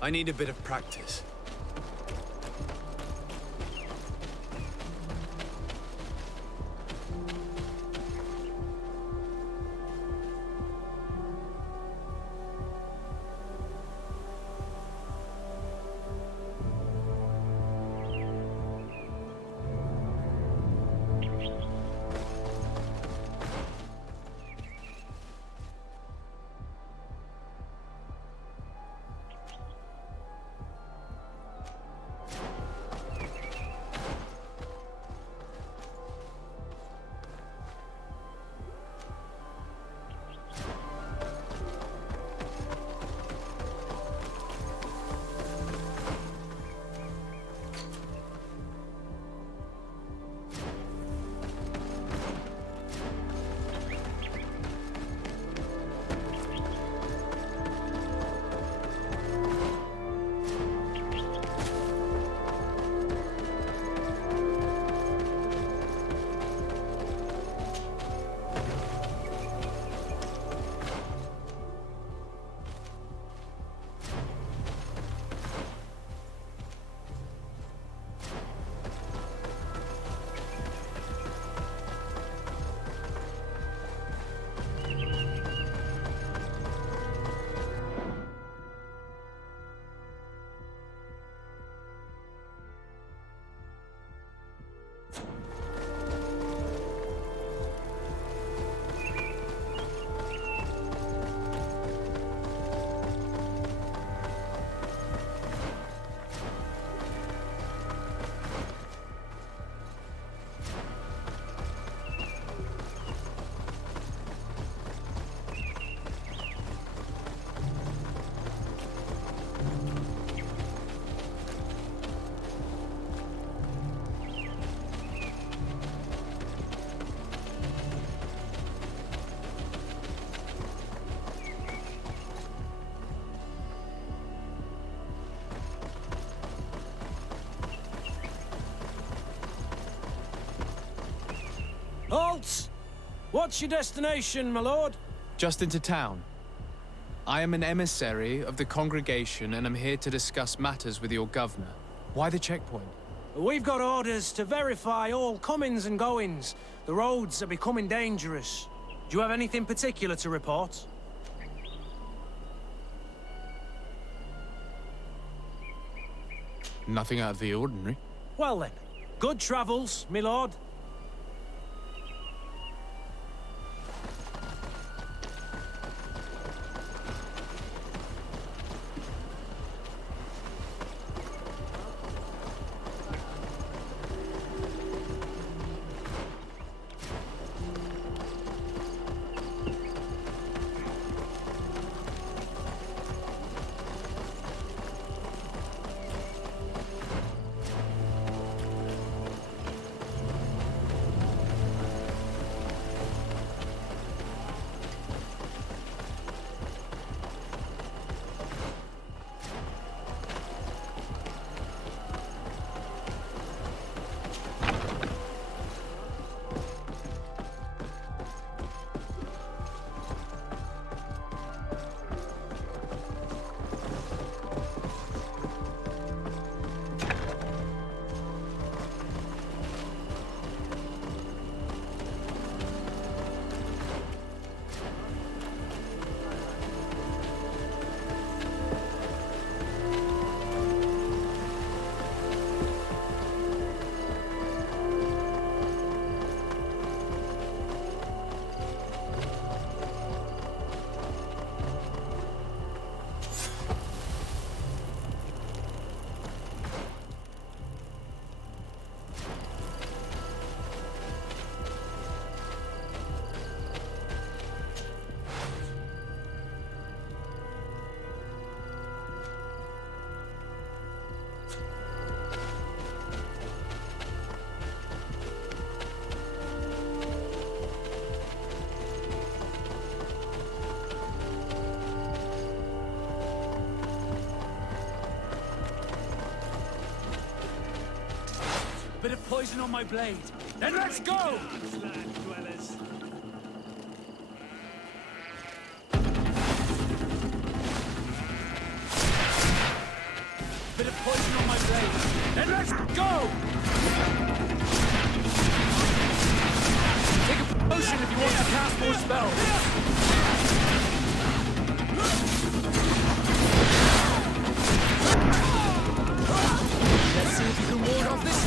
I need a bit of practice. Halt! What's your destination, my lord? Just into town. I am an emissary of the congregation and am here to discuss matters with your governor. Why the checkpoint? We've got orders to verify all comings and goings. The roads are becoming dangerous. Do you have anything particular to report? Nothing out of the ordinary. Well then, good travels, my lord. Bit of poison on my blade. Then let's go! Land dwellers. Let's go! Take a potion if you want to cast more spells. Let's see if you can ward off this.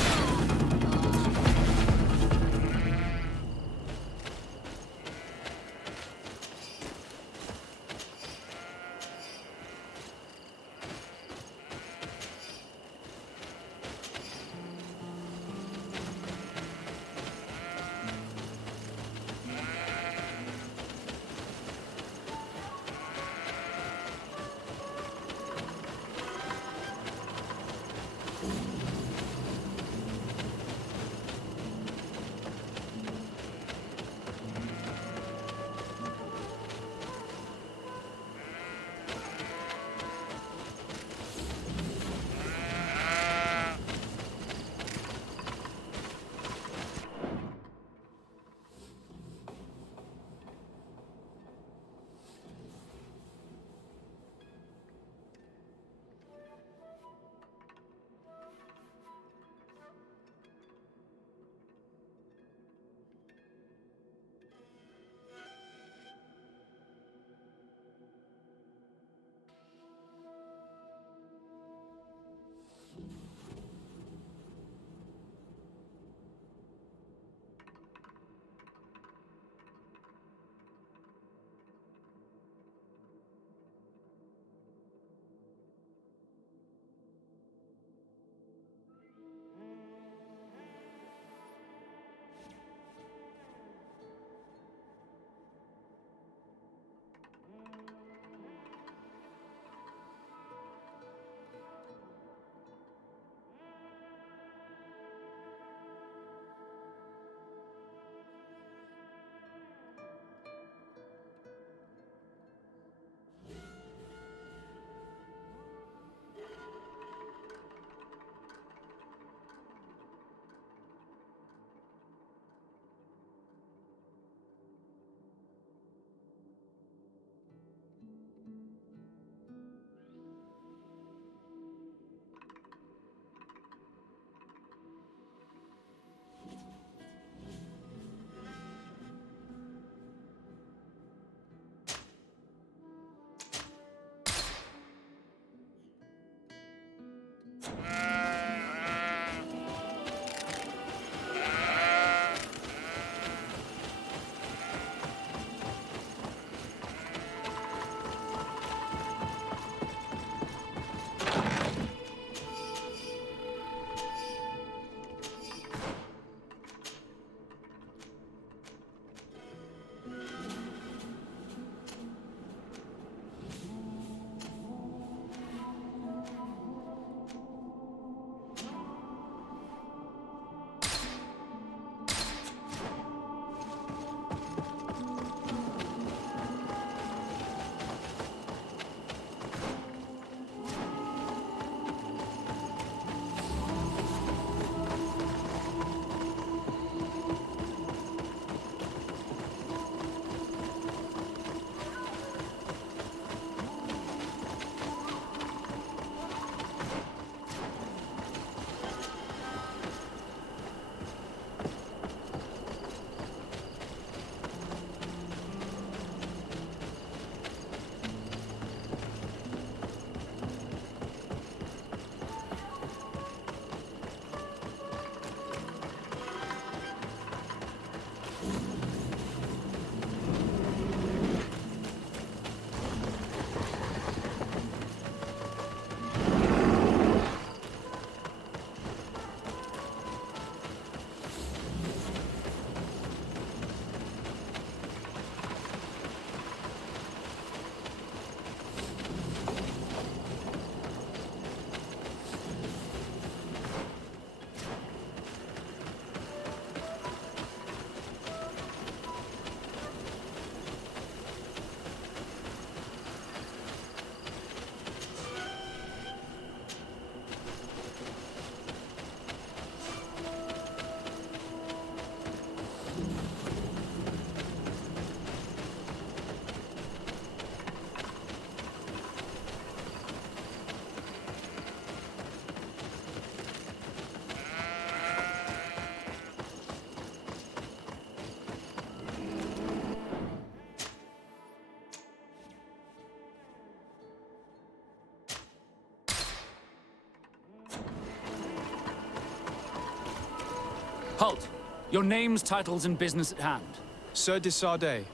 Halt! Your names, titles, and business at hand. Sir de Sardet,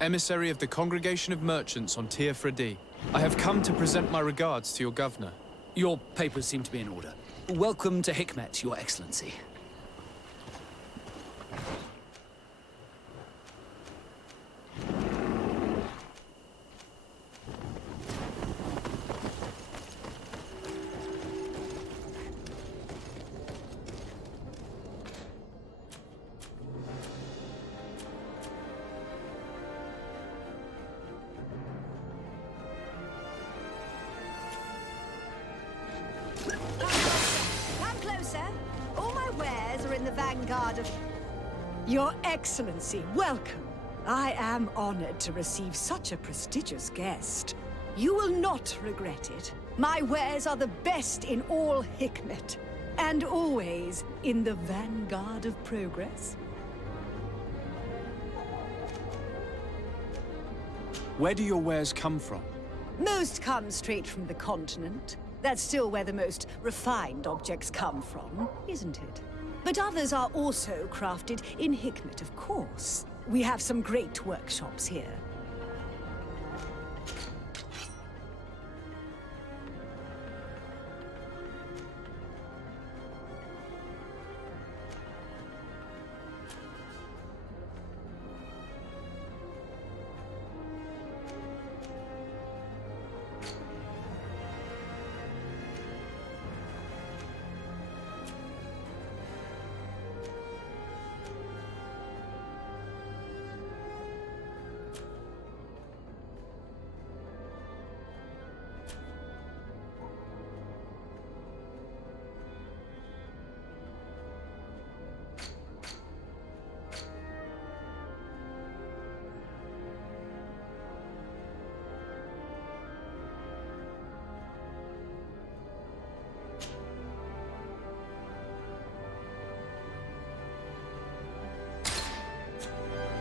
emissary of the Congregation of Merchants on Tir Fredi. I have come to present my regards to your governor. Your papers seem to be in order. Welcome to Hikmet, Your Excellency. Come closer. All my wares are in the vanguard of... Your Excellency, welcome. I am honored to receive such a prestigious guest. You will not regret it. My wares are the best in all Hikmet, and always in the vanguard of progress. Where do your wares come from? Most come straight from the continent. That's still where the most refined objects come from, isn't it? But others are also crafted in Hikmet, of course. We have some great workshops here.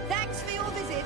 Thanks for your visit.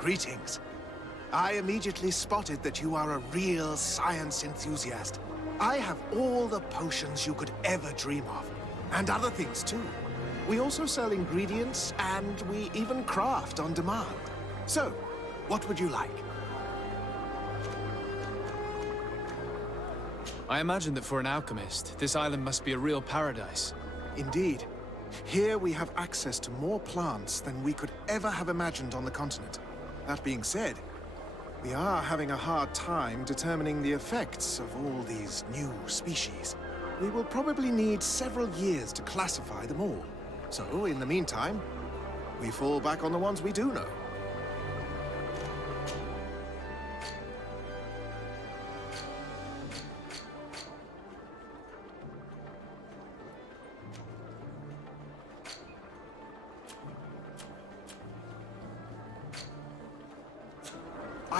Greetings. I immediately spotted that you are a real science enthusiast. I have all the potions you could ever dream of, and other things too. We also sell ingredients, and we even craft on demand. So, what would you like? I imagine that for an alchemist, this island must be a real paradise. Indeed. Here we have access to more plants than we could ever have imagined on the continent. That being said, we are having a hard time determining the effects of all these new species. We will probably need several years to classify them all. So, in the meantime, we fall back on the ones we do know.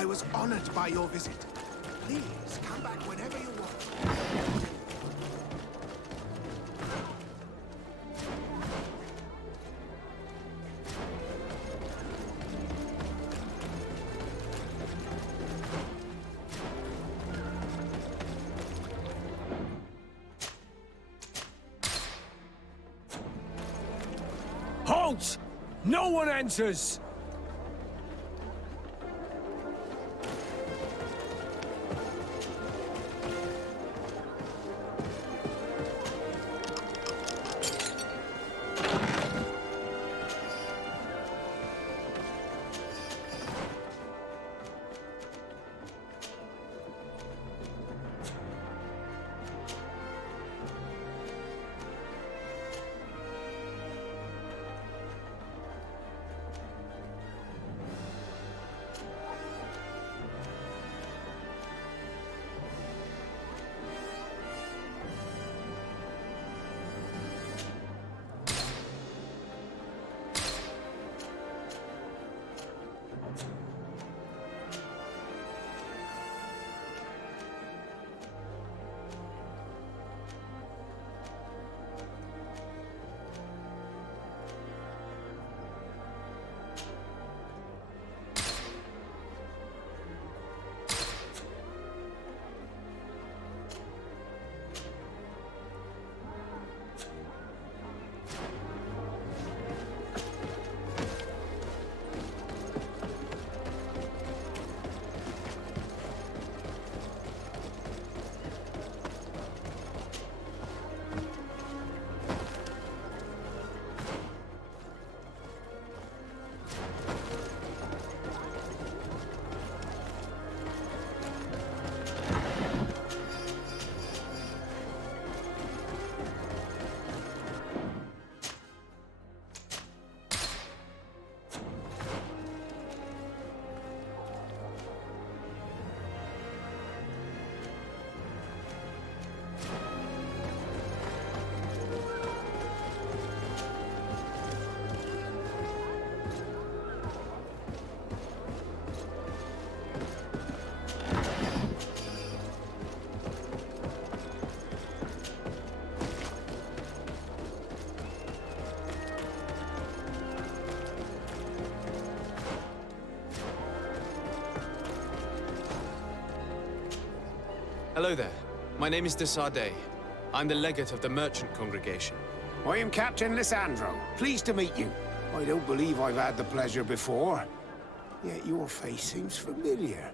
I was honored by your visit. Please, come back whenever you want. Halt! No one enters! Hello there. My name is de Sardet. I'm the legate of the merchant congregation. I am Captain Lissandro. Pleased to meet you. I don't believe I've had the pleasure before. Yet your face seems familiar.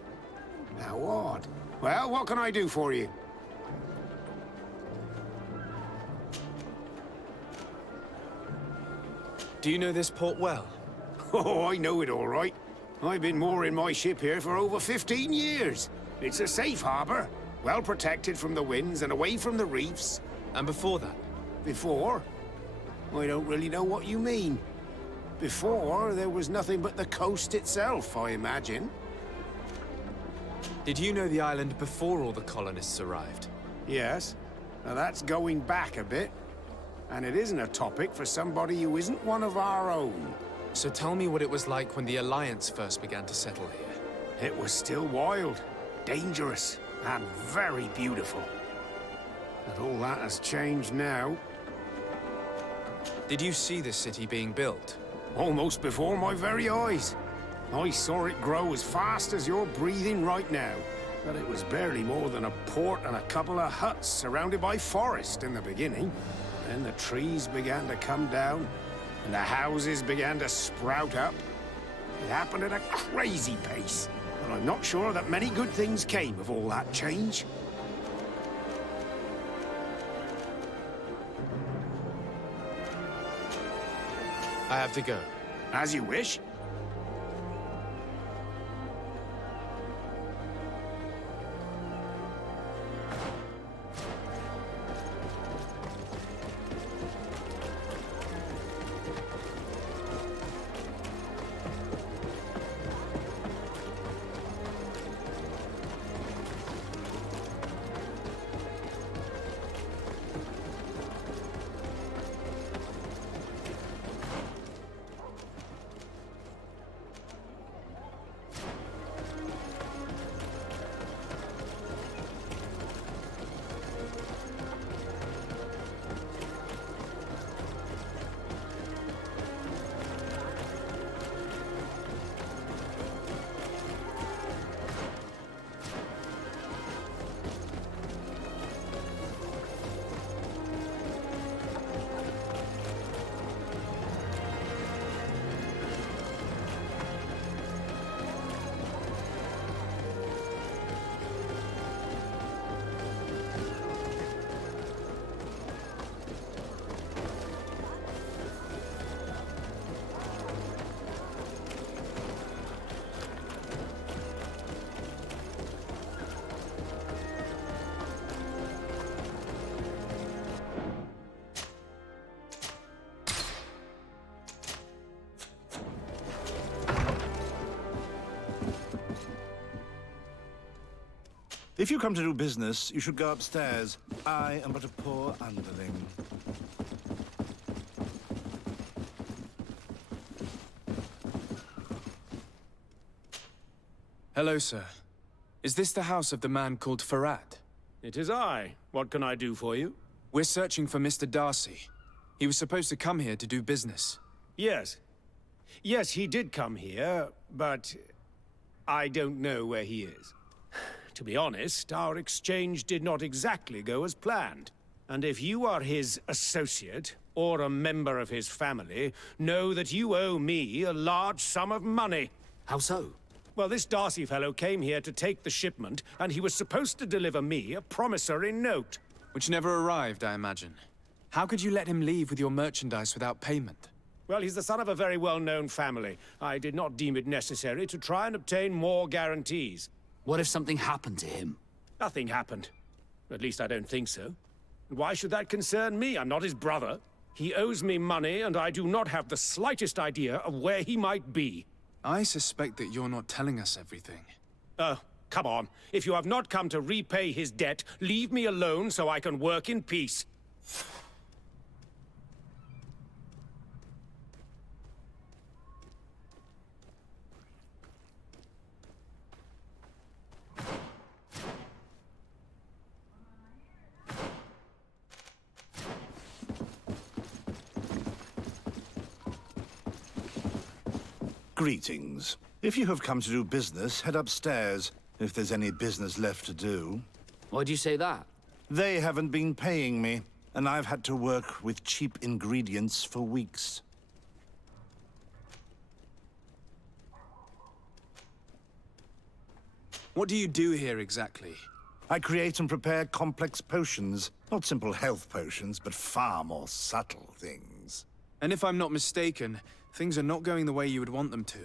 How odd. Well, what can I do for you? Do you know this port well? Oh, I know it all right. I've been mooring my ship here for over 15 years. It's a safe harbor, well protected from the winds and away from the reefs. And before that? Before? I don't really know what you mean. Before, there was nothing but the coast itself, I imagine. Did you know the island before all the colonists arrived? Yes. Now that's going back a bit. And it isn't a topic for somebody who isn't one of our own. So tell me what it was like when the Alliance first began to settle here. It was still wild, dangerous, and very beautiful. But all that has changed now. Did you see the city being built? Almost before my very eyes. I saw it grow as fast as you're breathing right now. But it was barely more than a port and a couple of huts surrounded by forest in the beginning. Then the trees began to come down, and the houses began to sprout up. It happened at a crazy pace, and I'm not sure that many good things came of all that change. I have to go. As you wish. If you come to do business, you should go upstairs. I am but a poor underling. Hello, sir. Is this the house of the man called Farad? It is I. What can I do for you? We're searching for Mr. Darcy. He was supposed to come here to do business. Yes. Yes, he did come here, but I don't know where he is. To be honest, our exchange did not exactly go as planned. And if you are his associate, or a member of his family, know that you owe me a large sum of money. How so? Well, this Darcy fellow came here to take the shipment, and he was supposed to deliver me a promissory note. Which never arrived, I imagine. How could you let him leave with your merchandise without payment? Well, he's the son of a very well-known family. I did not deem it necessary to try and obtain more guarantees. What if something happened to him? Nothing happened. At least I don't think so. Why should that concern me? I'm not his brother. He owes me money, and I do not have the slightest idea of where he might be. I suspect that you're not telling us everything. Oh, come on. If you have not come to repay his debt, leave me alone so I can work in peace. Greetings. If you have come to do business, head upstairs, if there's any business left to do. Why'd you say that? They haven't been paying me, and I've had to work with cheap ingredients for weeks. What do you do here exactly? I create and prepare complex potions. Not simple health potions, but far more subtle things. And if I'm not mistaken, things are not going the way you would want them to.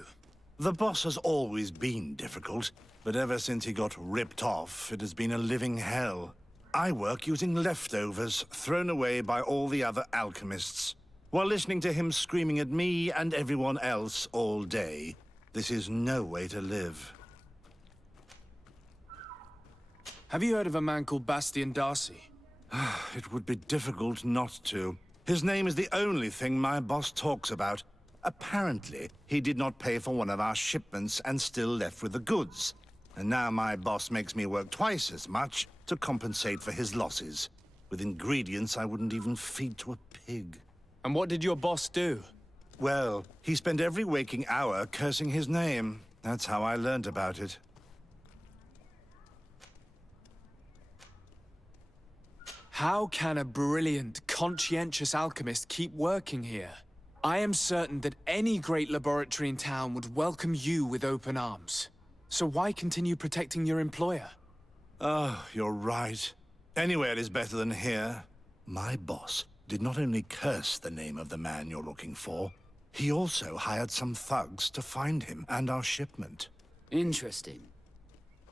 The boss has always been difficult, but ever since he got ripped off, it has been a living hell. I work using leftovers thrown away by all the other alchemists, while listening to him screaming at me and everyone else all day. This is no way to live. Have you heard of a man called Bastian Darcy? It would be difficult not to. His name is the only thing my boss talks about. Apparently, he did not pay for one of our shipments and still left with the goods. And now my boss makes me work twice as much to compensate for his losses, with ingredients I wouldn't even feed to a pig. And what did your boss do? Well, he spent every waking hour cursing his name. That's how I learned about it. How can a brilliant, conscientious alchemist keep working here? I am certain that any great laboratory in town would welcome you with open arms. So why continue protecting your employer? Oh, you're right. Anywhere is better than here. My boss did not only curse the name of the man you're looking for, he also hired some thugs to find him and our shipment. Interesting.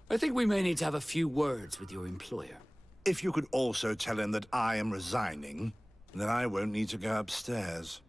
I think we may need to have a few words with your employer. If you could also tell him that I am resigning, then I won't need to go upstairs.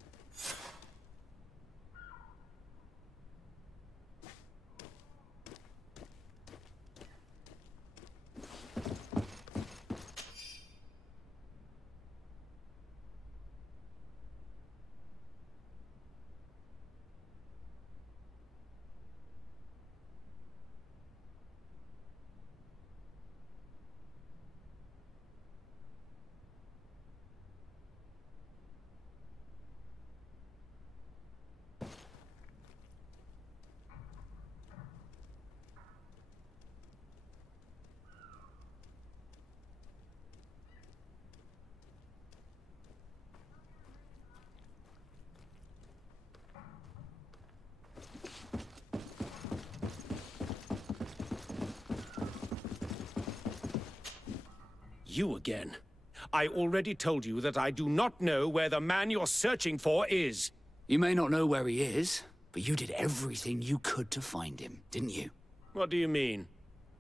You again. I already told you that I do not know where the man you're searching for is. You may not know where he is, but you did everything you could to find him, didn't you? What do you mean?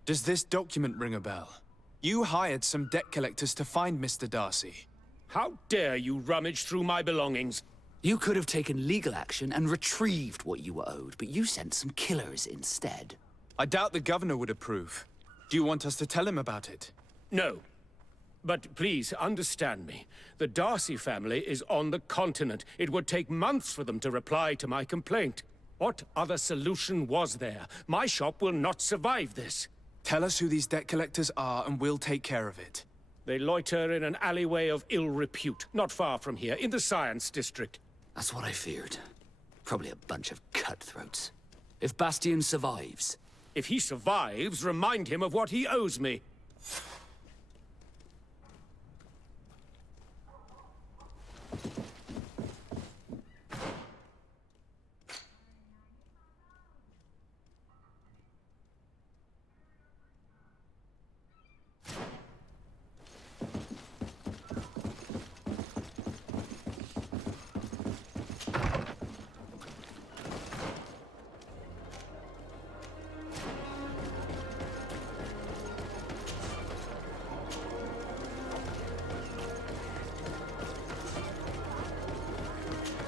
Does this document ring a bell? You hired some debt collectors to find Mr. Darcy. How dare you rummage through my belongings? You could have taken legal action and retrieved what you were owed, but you sent some killers instead. I doubt the governor would approve. Do you want us to tell him about it? No. But please, understand me. The Darcy family is on the continent. It would take months for them to reply to my complaint. What other solution was there? My shop will not survive this. Tell us who these debt collectors are and we'll take care of it. They loiter in an alleyway of ill repute, not far from here, in the Science District. That's what I feared. Probably a bunch of cutthroats. If Bastian survives... If he survives, remind him of what he owes me.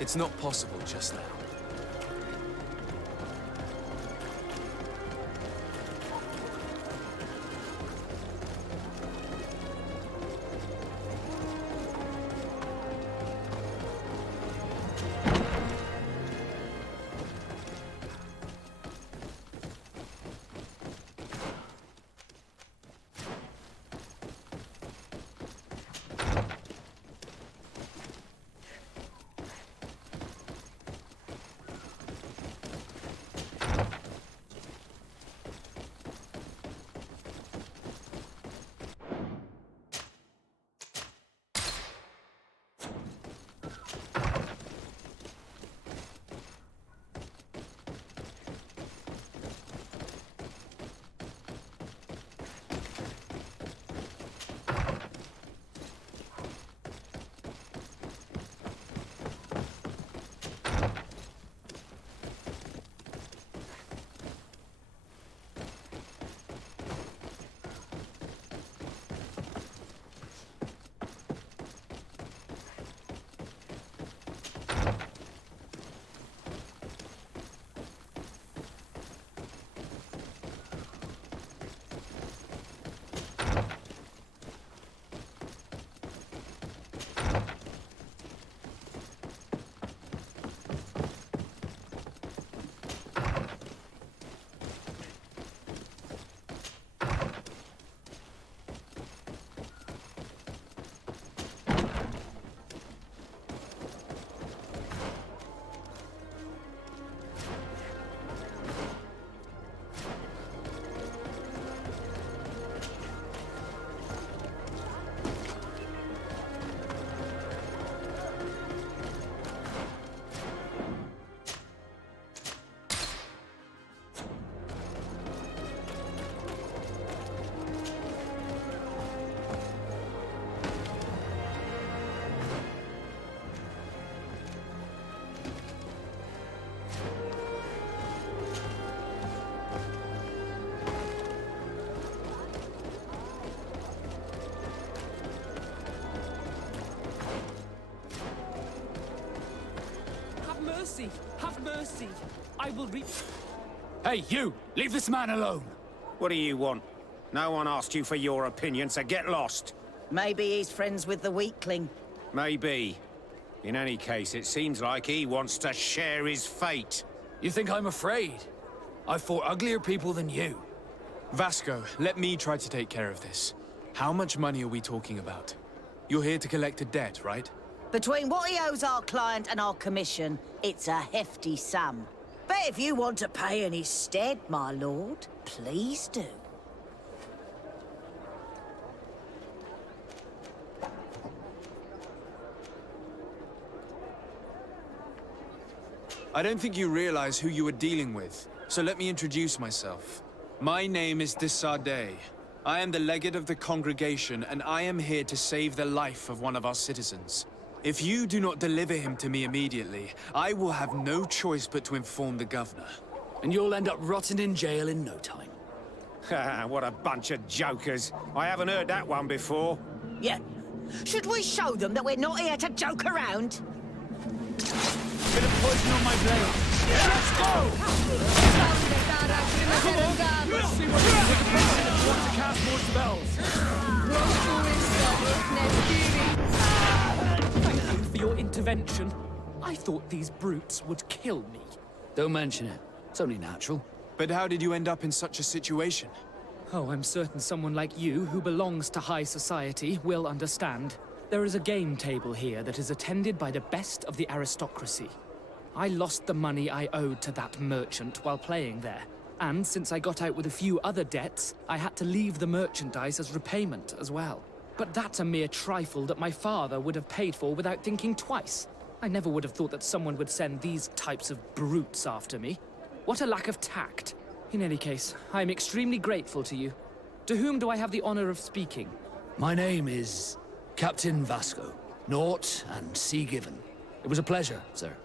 It's not possible just now. mercy! Have mercy! I will reach... Hey, you! Leave this man alone! What do you want? No one asked you for your opinion, so get lost. Maybe he's friends with the weakling. Maybe. In any case, it seems like he wants to share his fate. You think I'm afraid? I've fought uglier people than you. Vasco, let me try to take care of this. How much money are we talking about? You're here to collect a debt, right? Between what he owes our client and our commission, it's a hefty sum. But if you want to pay in his stead, my lord, please do. I don't think you realize who you are dealing with, so let me introduce myself. My name is de Sardet. I am the legate of the congregation, and I am here to save the life of one of our citizens. If you do not deliver him to me immediately, I will have no choice but to inform the governor. And you'll end up rotting in jail in no time. What a bunch of jokers. I haven't heard that one before. Yeah. Should we show them that we're not here to joke around? Bit of poison on my blade. Let's go! Let's see what want to cast more spells. Thank you for your intervention. I thought these brutes would kill me. Don't mention it. It's only natural. But how did you end up in such a situation? Oh, I'm certain someone like you, who belongs to high society, will understand. There is a game table here that is attended by the best of the aristocracy. I lost the money I owed to that merchant while playing there. And since I got out with a few other debts, I had to leave the merchandise as repayment as well. But that's a mere trifle that my father would have paid for without thinking twice. I never would have thought that someone would send these types of brutes after me. What a lack of tact. In any case, I am extremely grateful to you. To whom do I have the honor of speaking? My name is Captain Vasco. Naught and sea given. It was a pleasure, sir.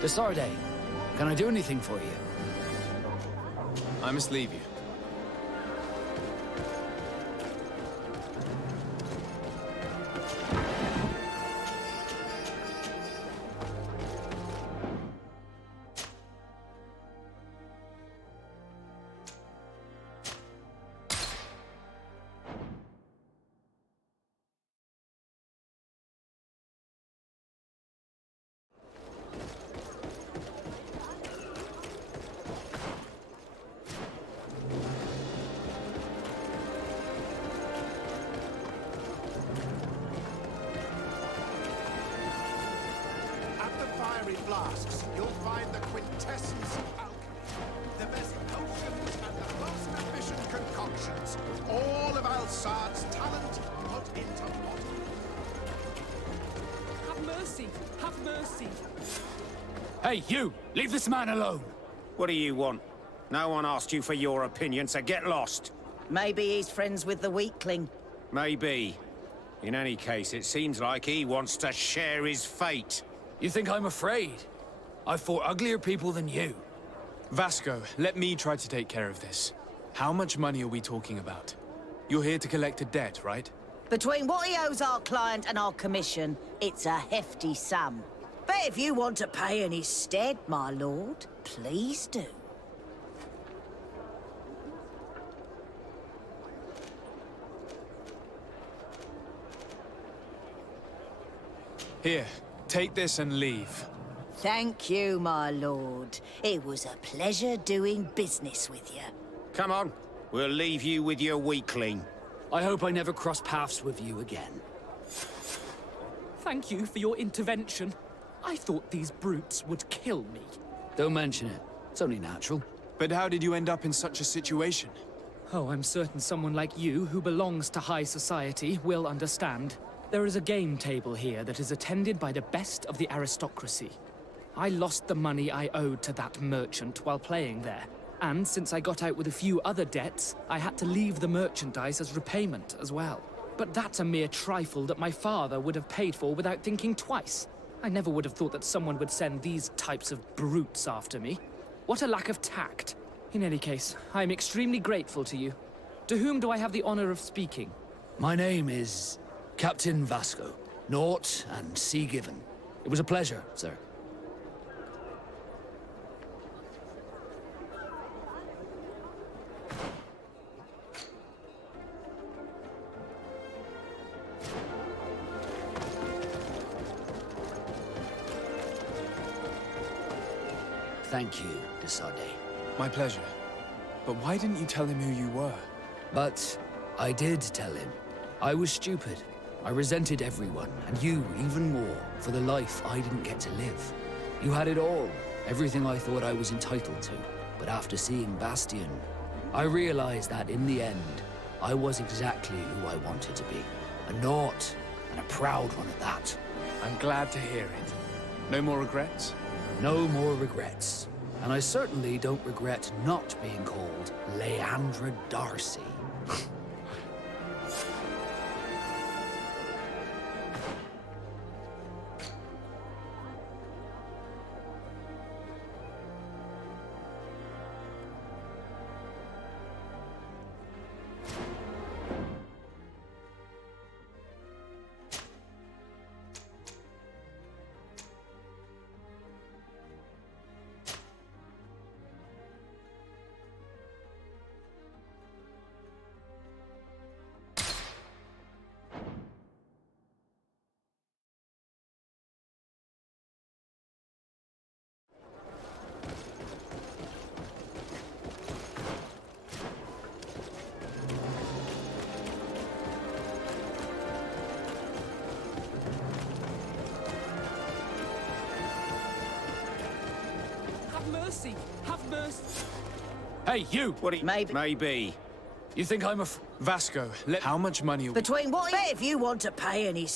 Desarde, can I do anything for you? I must leave you. Flasks, you'll find the quintessence of alchemy. The best potions and the most efficient concoctions. All of Alsard's talent put into bottle. Have mercy! Have mercy! Hey, you! Leave this man alone! What do you want? No one asked you for your opinion, so get lost. Maybe he's friends with the weakling. Maybe. In any case, it seems like he wants to share his fate. You think I'm afraid? I've fought uglier people than you. Vasco, let me try to take care of this. How much money are we talking about? You're here to collect a debt, right? Between what he owes our client and our commission, it's a hefty sum. But if you want to pay in his stead, my lord, please do. Here, take this and leave. Thank you, my lord. It was a pleasure doing business with you. Come on, we'll leave you with your weakling. I hope I never cross paths with you again. Thank you for your intervention. I thought these brutes would kill me. Don't mention it. It's only natural. But how did you end up in such a situation? Oh, I'm certain someone like you, who belongs to high society, will understand. There is a game table here that is attended by the best of the aristocracy. I lost the money I owed to that merchant while playing there. And since I got out with a few other debts, I had to leave the merchandise as repayment as well. But that's a mere trifle that my father would have paid for without thinking twice. I never would have thought that someone would send these types of brutes after me. What a lack of tact. In any case, I am extremely grateful to you. To whom do I have the honor of speaking? My name is Captain Vasco. Naught and sea given. It was a pleasure, sir. Thank you, Desarde. My pleasure. But why didn't you tell him who you were? But I did tell him. I was stupid. I resented everyone, and you even more, for the life I didn't get to live. You had it all, everything I thought I was entitled to. But after seeing Bastion, I realized that in the end, I was exactly who I wanted to be. A naught, and a proud one at that. I'm glad to hear it. No more regrets? No more regrets. And I certainly don't regret not being called Leandra Darcy. Have mercy! Have mercy! Hey, you! What do you... Maybe. You think I'm a Vasco, how much money... Between what? But if you want to pay any...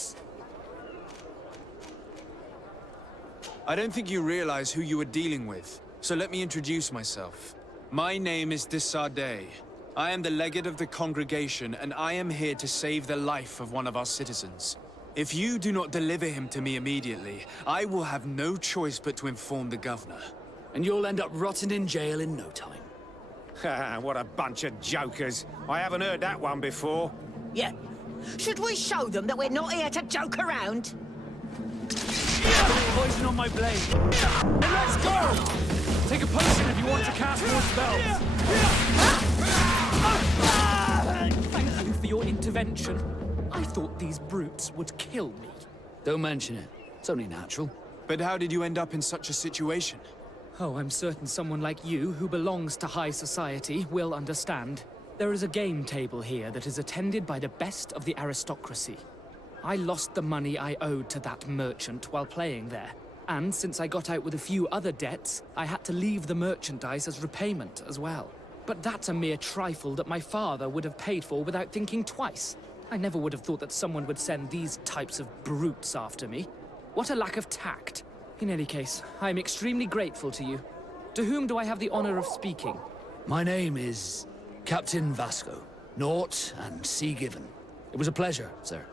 I don't think you realize who you are dealing with, so let me introduce myself. My name is de Sardet. I am the legate of the congregation, and I am here to save the life of one of our citizens. If you do not deliver him to me immediately, I will have no choice but to inform the governor. And you'll end up rotting in jail in no time. What a bunch of jokers. I haven't heard that one before. Yeah. Should we show them that we're not here to joke around? Poison on my blade. And let's go! Take a potion if you want to cast more spells. Thank you for your intervention. I thought these brutes would kill me. Don't mention it. It's only natural. But how did you end up in such a situation? Oh, I'm certain someone like you, who belongs to high society, will understand. There is a game table here that is attended by the best of the aristocracy. I lost the money I owed to that merchant while playing there. And since I got out with a few other debts, I had to leave the merchandise as repayment as well. But that's a mere trifle that my father would have paid for without thinking twice. I never would have thought that someone would send these types of brutes after me. What a lack of tact. In any case, I am extremely grateful to you. To whom do I have the honor of speaking? My name is Captain Vasco. Naught and sea given. It was a pleasure, sir.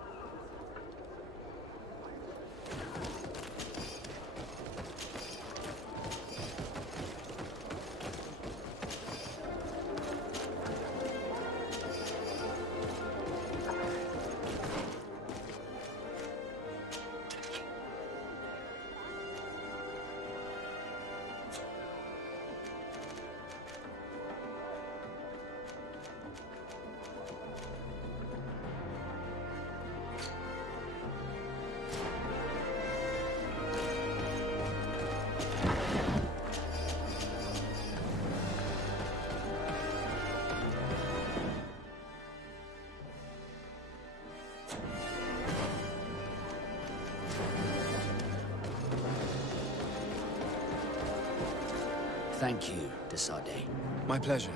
Thank you, de Sardet. My pleasure.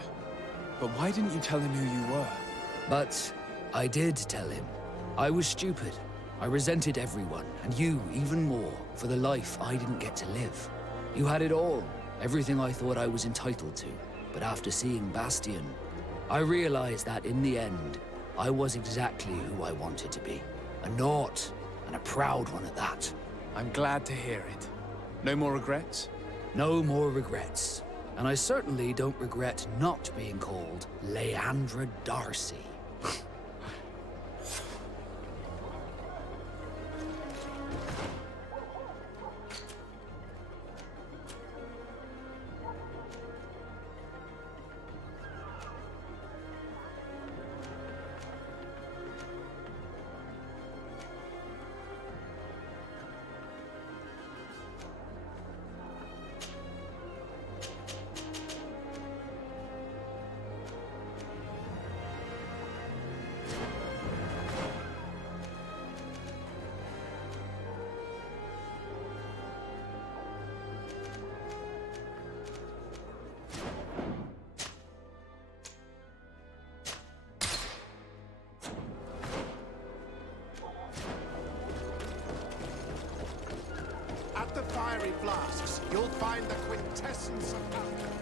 But why didn't you tell him who you were? But I did tell him. I was stupid. I resented everyone, and you even more, for the life I didn't get to live. You had it all, everything I thought I was entitled to. But after seeing Bastion, I realized that in the end, I was exactly who I wanted to be. A naught, and a proud one at that. I'm glad to hear it. No more regrets? No more regrets. And I certainly don't regret not being called Leandra Darcy. berry flasks, you'll find the quintessence of alchemy.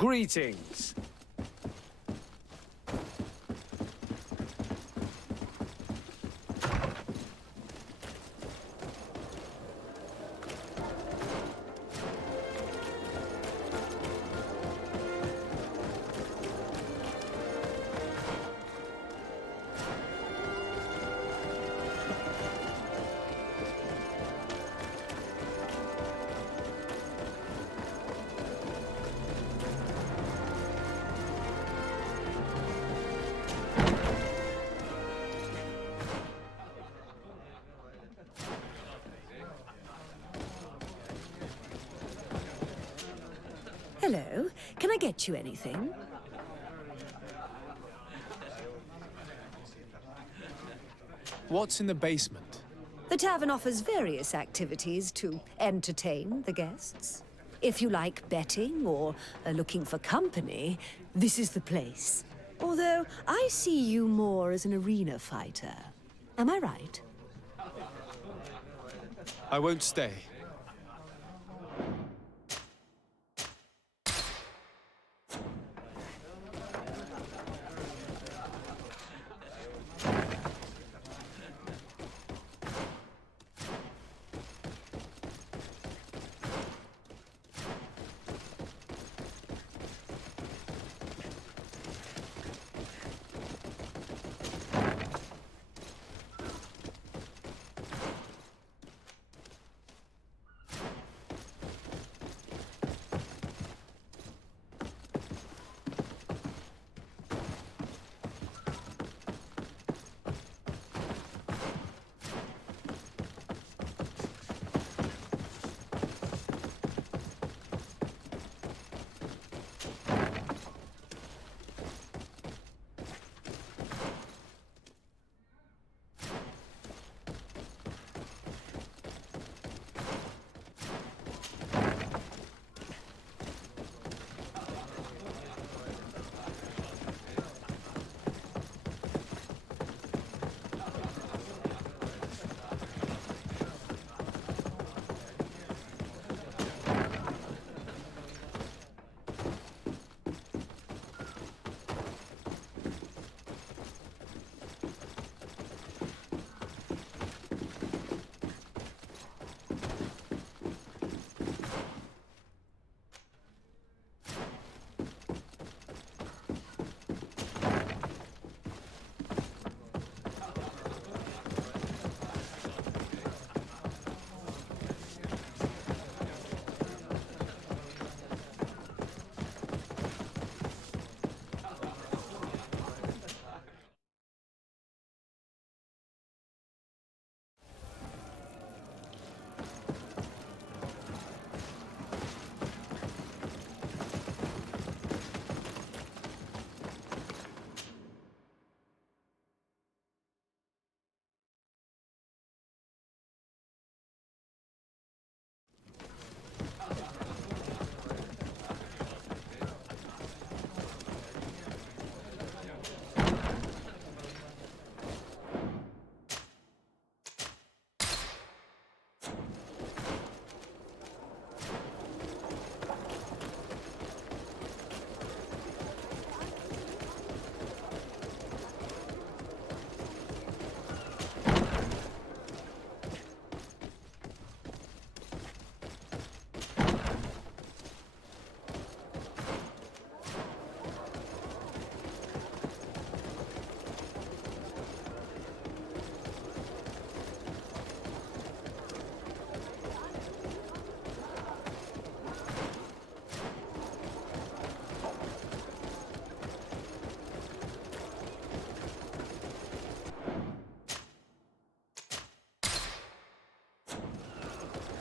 Greetings. Hello. Can I get you anything? What's in the basement? The tavern offers various activities to entertain the guests. If you like betting or are looking for company, this is the place. Although I see you more as an arena fighter. Am I right? I won't stay.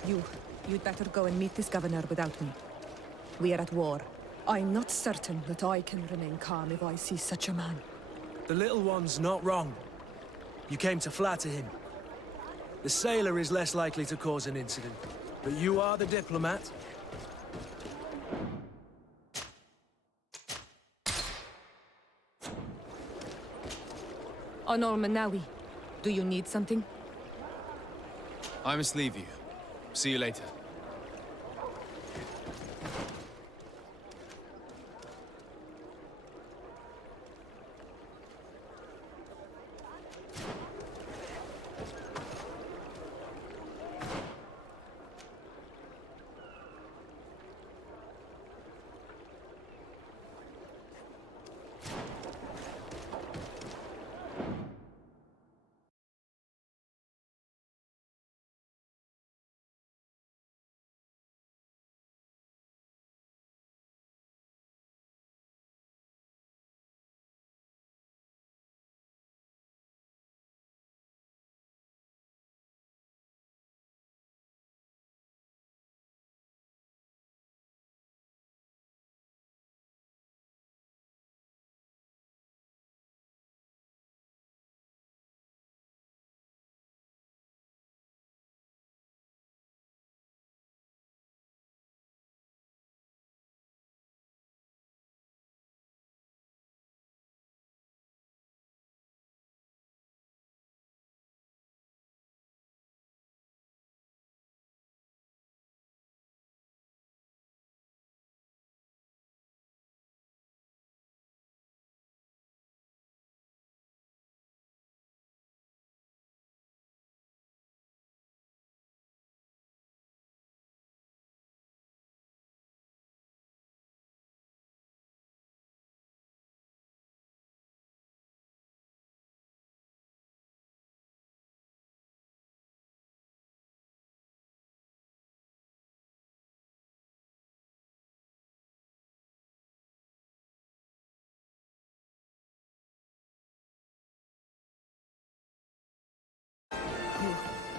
You'd better go and meet this governor without me. We are at war. I'm not certain that I can remain calm if I see such a man. The little one's not wrong. You came to flatter him. The sailor is less likely to cause an incident, but you are the diplomat. Honor Manawi, do you need something? I must leave you. See you later.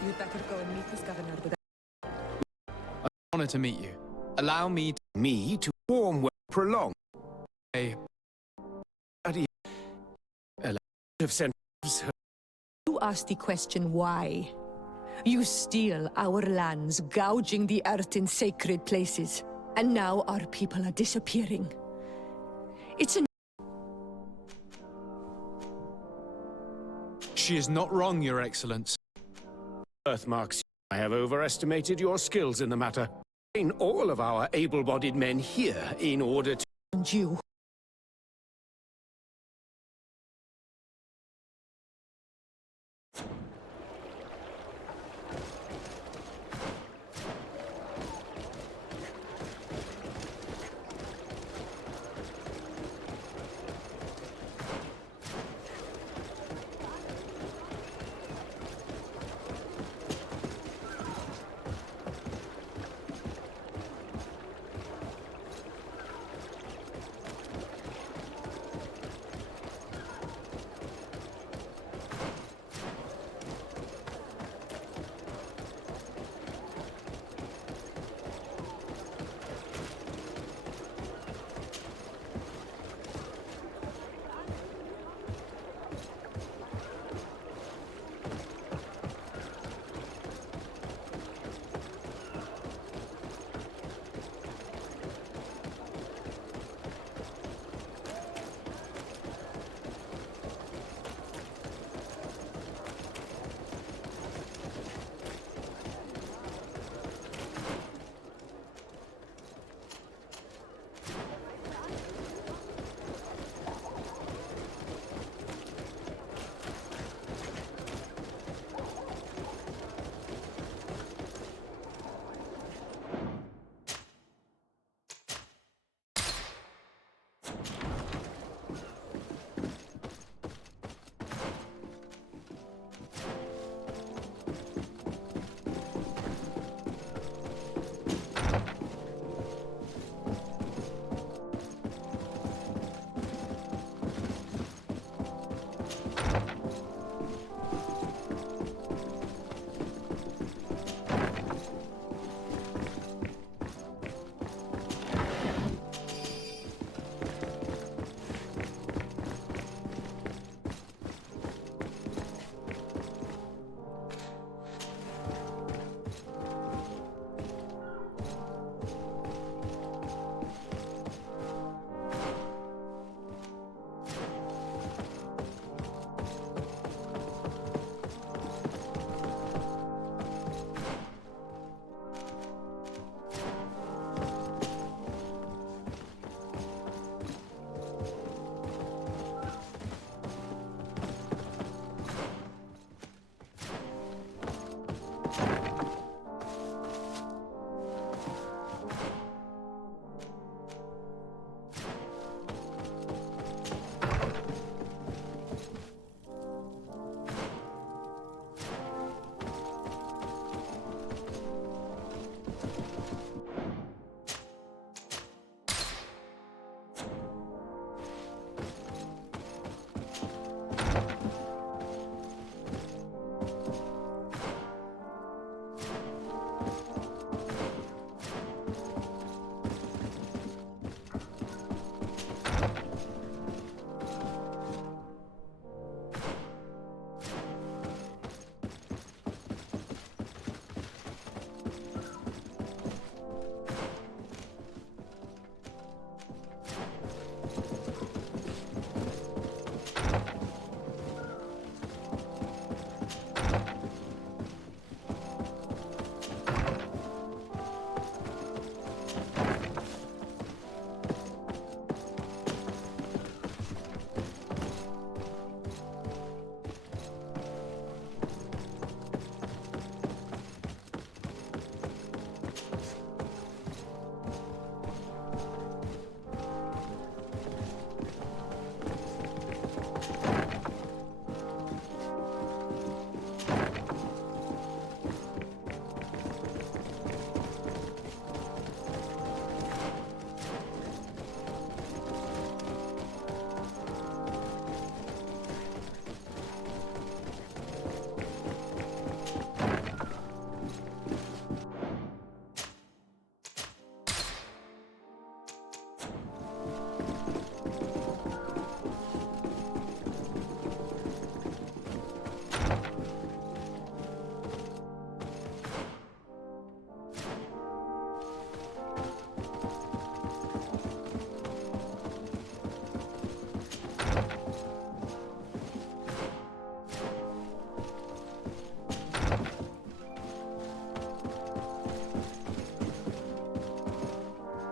You'd better go and meet this governor without... Honor to meet you. Allow me to... Me to warm well prolong. Have sent You ask the question why. You steal our lands, gouging the earth in sacred places. And now our people are disappearing. It's an... She is not wrong, Your Excellence. birthmarks. I have overestimated your skills in the matter. Train all of our able-bodied men here in order to... And you.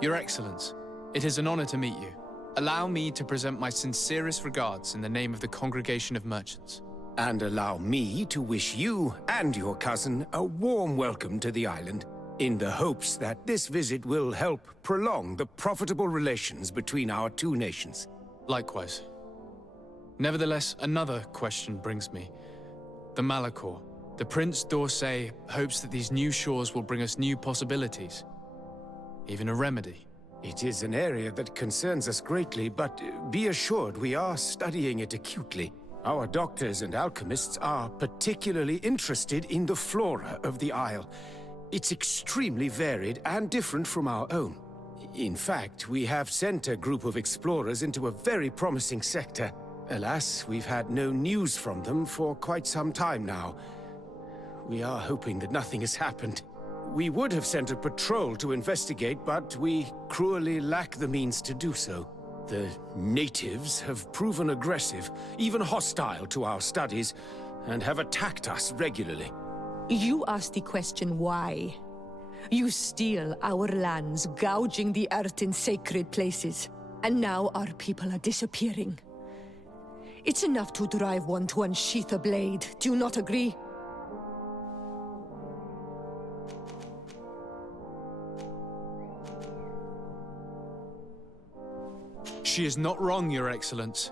Your Excellence, it is an honor to meet you. Allow me to present my sincerest regards in the name of the Congregation of Merchants. And allow me to wish you and your cousin a warm welcome to the island, in the hopes that this visit will help prolong the profitable relations between our two nations. Likewise. Nevertheless, another question brings me. The Malachor. The Prince d'Orsay hopes that these new shores will bring us new possibilities. Even a remedy. It is an area that concerns us greatly, but be assured we are studying it acutely. Our doctors and alchemists are particularly interested in the flora of the Isle. It's extremely varied and different from our own. In fact, we have sent a group of explorers into a very promising sector. Alas, we've had no news from them for quite some time now. We are hoping that nothing has happened. We would have sent a patrol to investigate, but we cruelly lack the means to do so. The natives have proven aggressive, even hostile to our studies, and have attacked us regularly. You asked the question why. You steal our lands, gouging the earth in sacred places. And now our people are disappearing. It's enough to drive one to unsheath a blade. Do you not agree? She is not wrong, Your Excellence.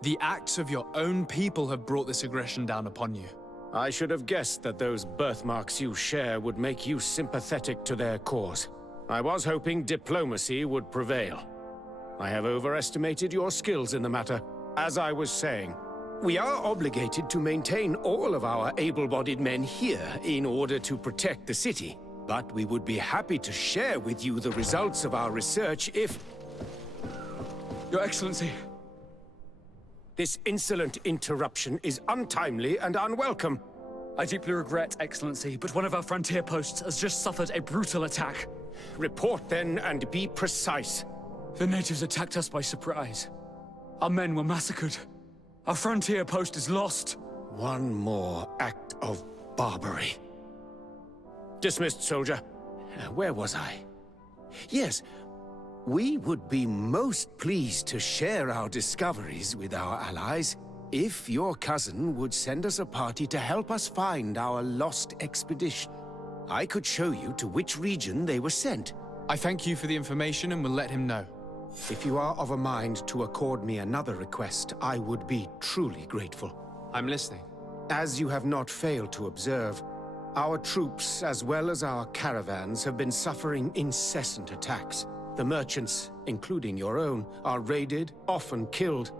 The acts of your own people have brought this aggression down upon you. I should have guessed that those birthmarks you share would make you sympathetic to their cause. I was hoping diplomacy would prevail. I have overestimated your skills in the matter. As I was saying, we are obligated to maintain all of our able-bodied men here in order to protect the city. But we would be happy to share with you the results of our research if... Your Excellency. This insolent interruption is untimely and unwelcome. I deeply regret, Excellency, but one of our frontier posts has just suffered a brutal attack. Report then and be precise. The natives attacked us by surprise. Our men were massacred. Our frontier post is lost. One more act of barbarity. Dismissed, soldier. Where was I? Yes. We would be most pleased to share our discoveries with our allies if your cousin would send us a party to help us find our lost expedition. I could show you to which region they were sent. I thank you for the information and will let him know. If you are of a mind to accord me another request, I would be truly grateful. I'm listening. As you have not failed to observe, our troops, as well as our caravans, have been suffering incessant attacks. The merchants, including your own, are raided, often killed,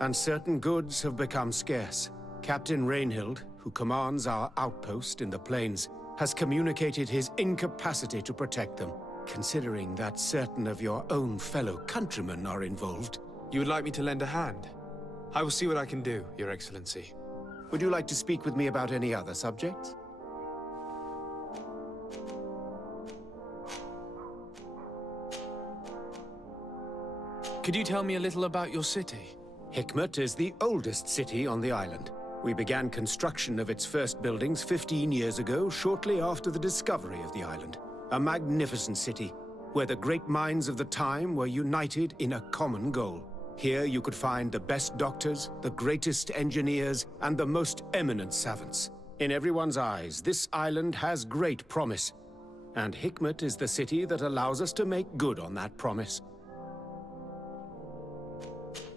and certain goods have become scarce. Captain Rainhild, who commands our outpost in the plains, has communicated his incapacity to protect them, considering that certain of your own fellow countrymen are involved. You would like me to lend a hand? I will see what I can do, Your Excellency. Would you like to speak with me about any other subjects? Could you tell me a little about your city? Hikmet is the oldest city on the island. We began construction of its first buildings 15 years ago, shortly after the discovery of the island. A magnificent city, where the great minds of the time were united in a common goal. Here you could find the best doctors, the greatest engineers, and the most eminent savants. In everyone's eyes, this island has great promise. And Hikmet is the city that allows us to make good on that promise.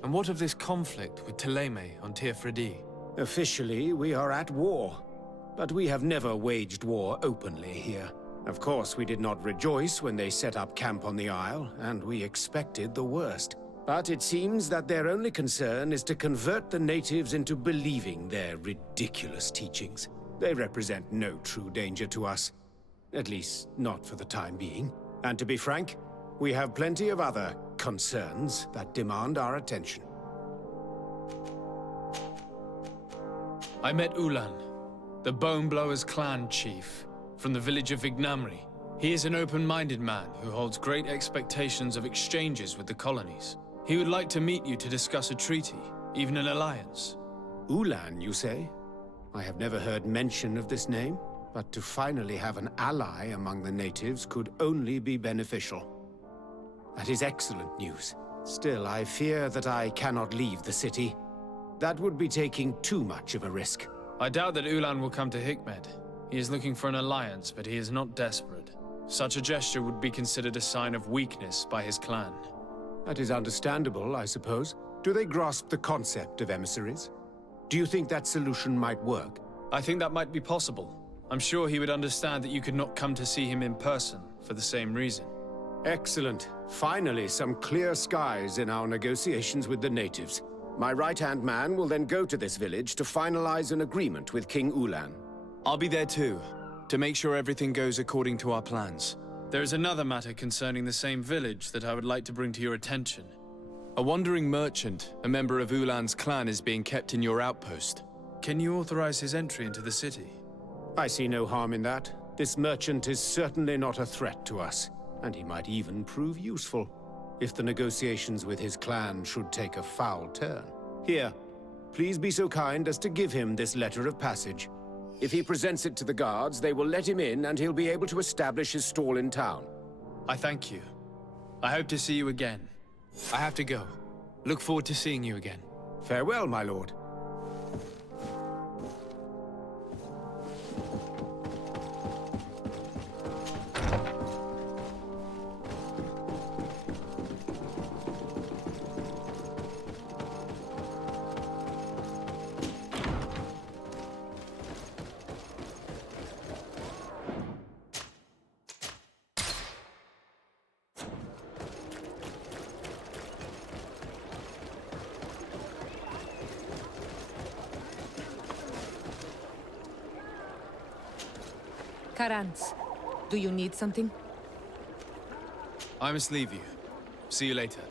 And what of this conflict with Thélème on Tir Freddy? Officially, we are at war. But we have never waged war openly here. Of course, we did not rejoice when they set up camp on the Isle, and we expected the worst. But it seems that their only concern is to convert the natives into believing their ridiculous teachings. They represent no true danger to us. At least, not for the time being. And to be frank, we have plenty of other concerns that demand our attention. I met Ulan, the Bone Blowers clan chief, from the village of Vignamri. He is an open-minded man who holds great expectations of exchanges with the colonies. He would like to meet you to discuss a treaty, even an alliance. Ulan, you say? I have never heard mention of this name, but to finally have an ally among the natives could only be beneficial. That is excellent news. Still, I fear that I cannot leave the city. That would be taking too much of a risk. I doubt that Ulan will come to Hikmed. He is looking for an alliance, but he is not desperate. Such a gesture would be considered a sign of weakness by his clan. That is understandable, I suppose. Do they grasp the concept of emissaries? Do you think that solution might work? I think that might be possible. I'm sure he would understand that you could not come to see him in person for the same reason. Excellent. Finally, some clear skies in our negotiations with the natives. My right-hand man will then go to this village to finalize an agreement with King Ulan. I'll be there too, to make sure everything goes according to our plans. There is another matter concerning the same village that I would like to bring to your attention. A wandering merchant, a member of Ulan's clan, is being kept in your outpost. Can you authorize his entry into the city? I see no harm in that. This merchant is certainly not a threat to us, and he might even prove useful, if the negotiations with his clan should take a foul turn. Here, please be so kind as to give him this letter of passage. If he presents it to the guards, they will let him in and he'll be able to establish his stall in town. I thank you. I hope to see you again. I have to go. Look forward to seeing you again. Farewell, my lord. Karans, do you need something? I must leave you. See you later.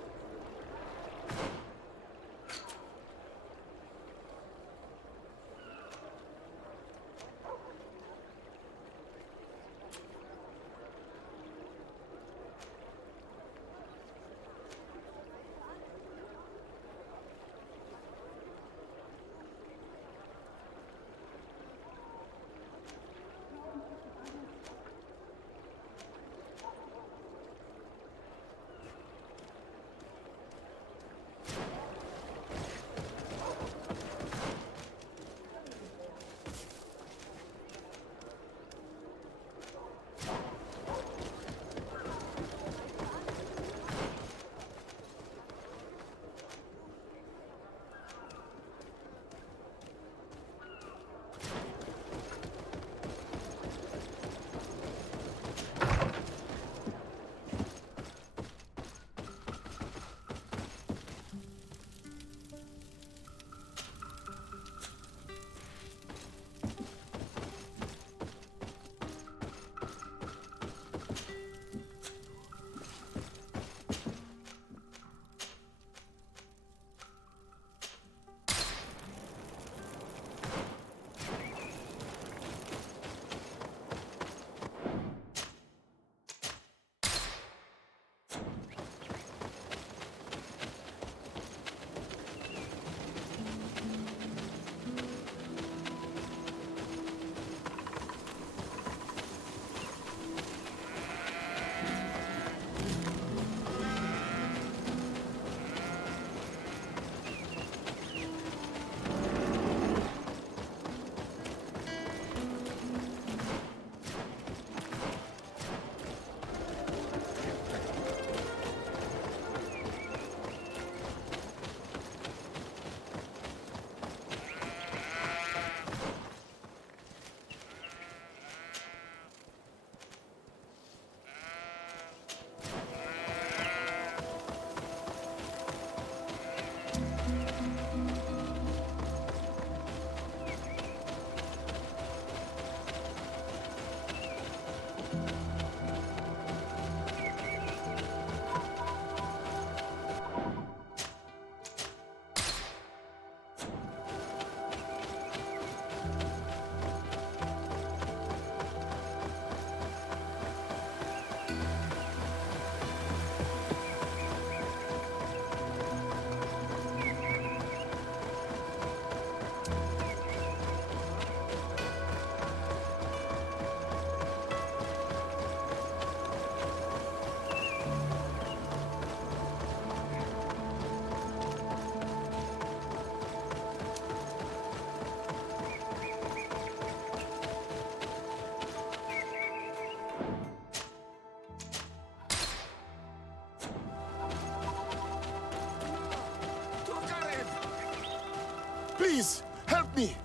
Please, help me!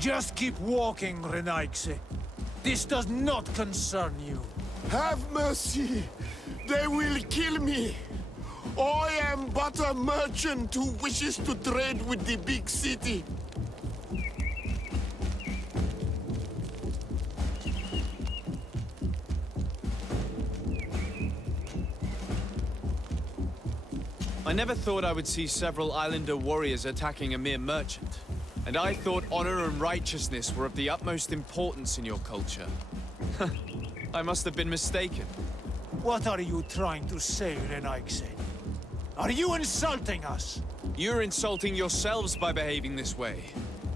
Just keep walking, Renaigse. This does not concern you. Have mercy! They will kill me! I am but a merchant who wishes to trade with the big city. I never thought I would see several islander warriors attacking a mere merchant. And I thought honor and righteousness were of the utmost importance in your culture. I must have been mistaken. What are you trying to say, Renaigse? Are you insulting us? You're insulting yourselves by behaving this way.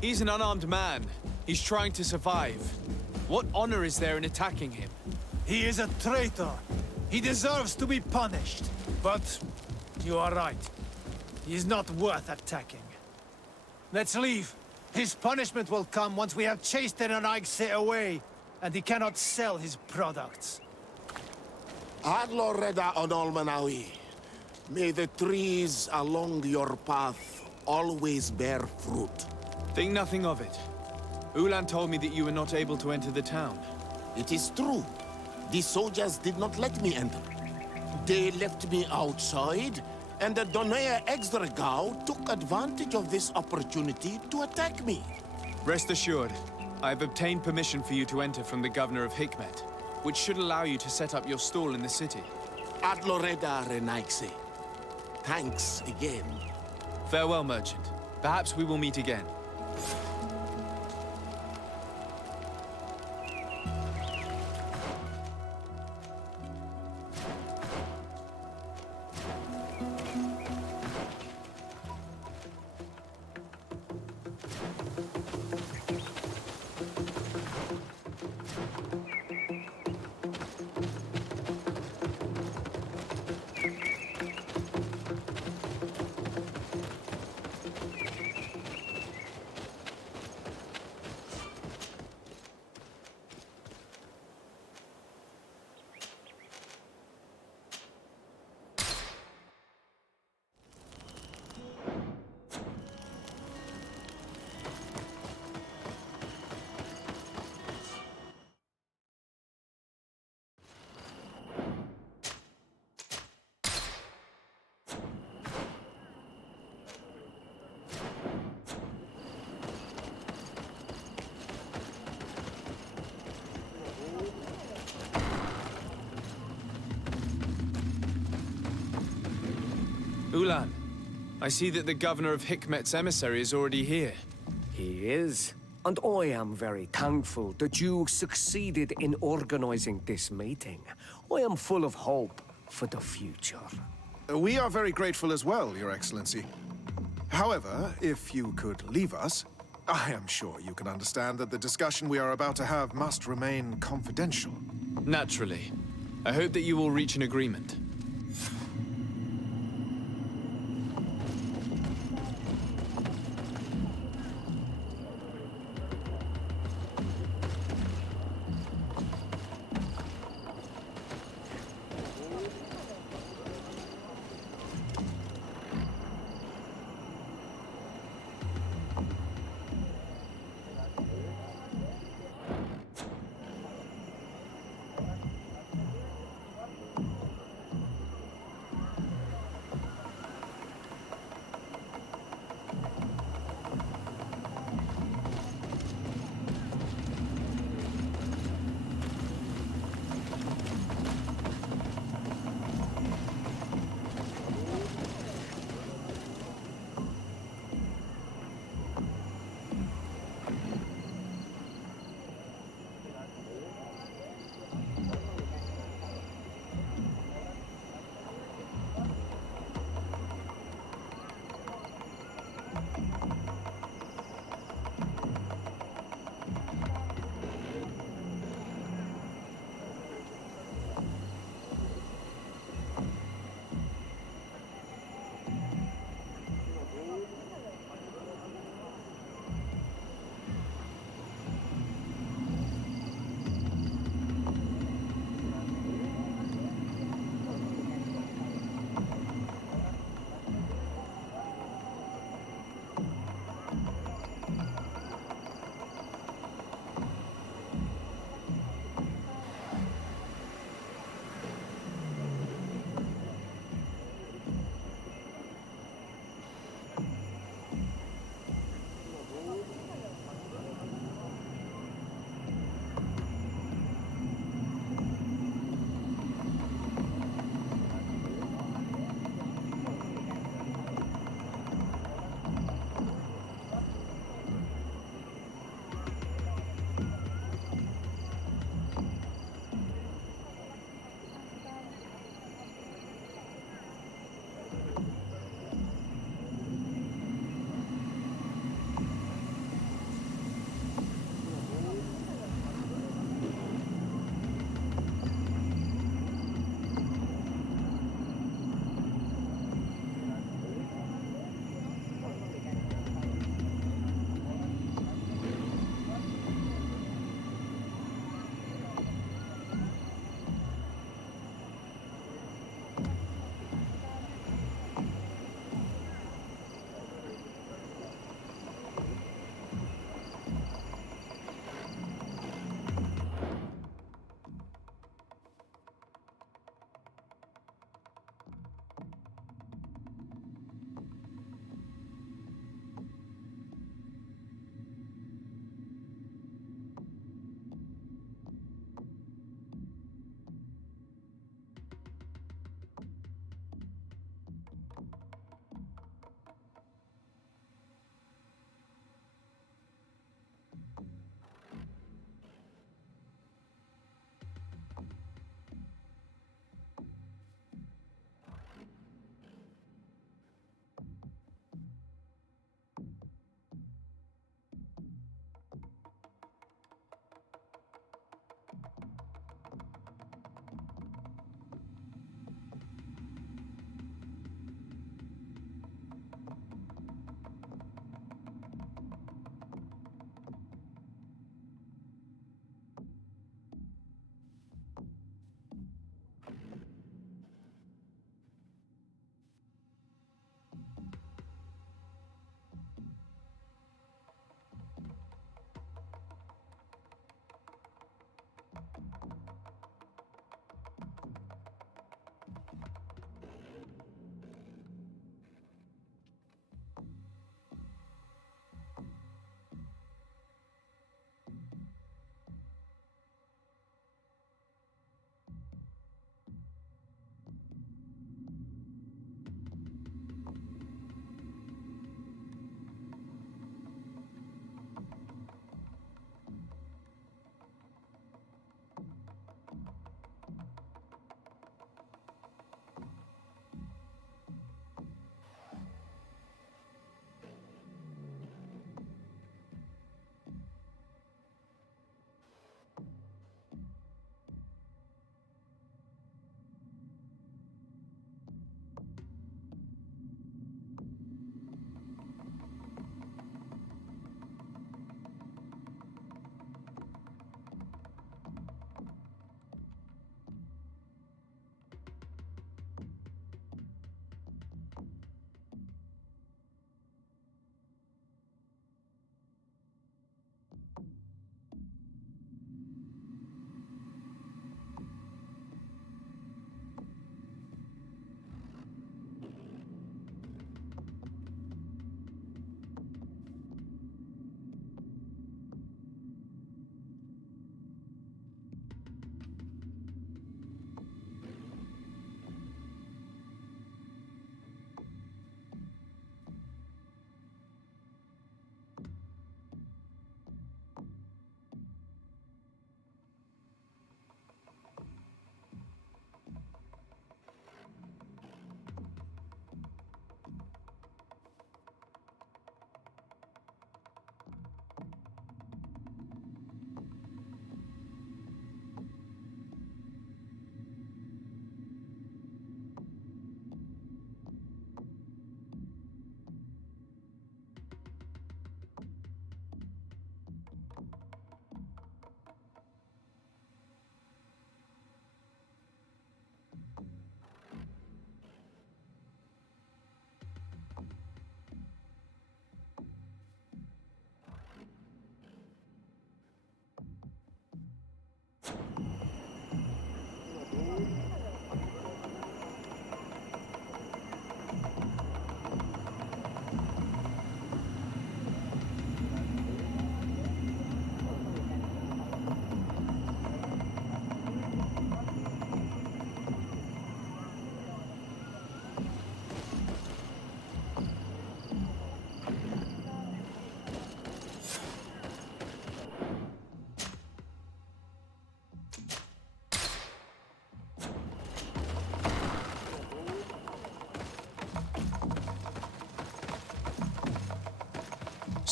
He's an unarmed man. He's trying to survive. What honor is there in attacking him? He is a traitor. He deserves to be punished. But you are right. He is not worth attacking. Let's leave. His punishment will come once we have chased Renaigse away, and he cannot sell his products. Adloreda Onolmanawi, may the trees along your path always bear fruit. Think nothing of it. Ulan told me that you were not able to enter the town. It is true. The soldiers did not let me enter. They left me outside, and the Donea Exdragao took advantage of this opportunity to attack me. Rest assured, I have obtained permission for you to enter from the governor of Hikmet, which should allow you to set up your stall in the city. Adloreda Renaigse. Thanks again. Farewell, merchant. Perhaps we will meet again. Ulan, I see that the governor of Hikmet's emissary is already here. He is. And I am very thankful that you succeeded in organizing this meeting. I am full of hope for the future. We are very grateful as well, Your Excellency. However, if you could leave us, I am sure you can understand that the discussion we are about to have must remain confidential. Naturally. I hope that you will reach an agreement.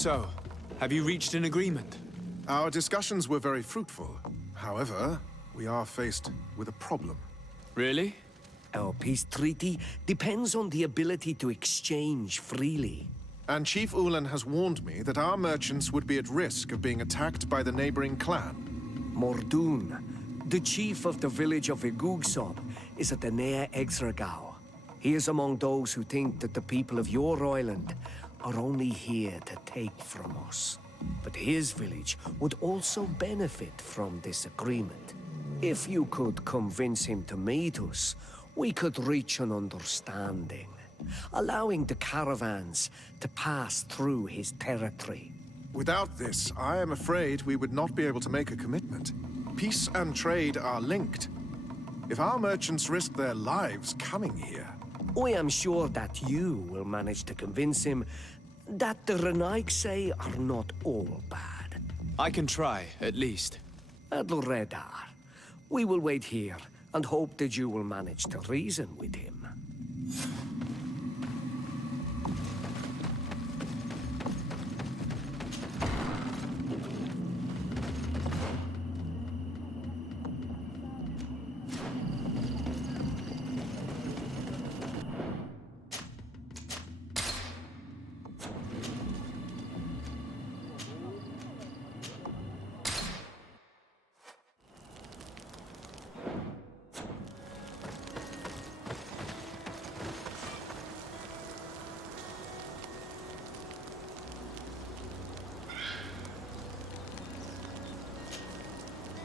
So, have you reached an agreement? Our discussions were very fruitful. However, we are faced with a problem. Really? Our peace treaty depends on the ability to exchange freely. And Chief Ulan has warned me that our merchants would be at risk of being attacked by the neighboring clan. Mordoon, the chief of the village of Igugsob, is at the Nea Exragao. He is among those who think that the people of your island are only here to take from us. But his village would also benefit from this agreement. If you could convince him to meet us, we could reach an understanding, allowing the caravans to pass through his territory. Without this, I am afraid we would not be able to make a commitment. Peace and trade are linked. If our merchants risk their lives coming here... I am sure that you will manage to convince him that the Renaigse are not all bad. I can try, at least. Adledar, we will wait here and hope that you will manage to reason with him.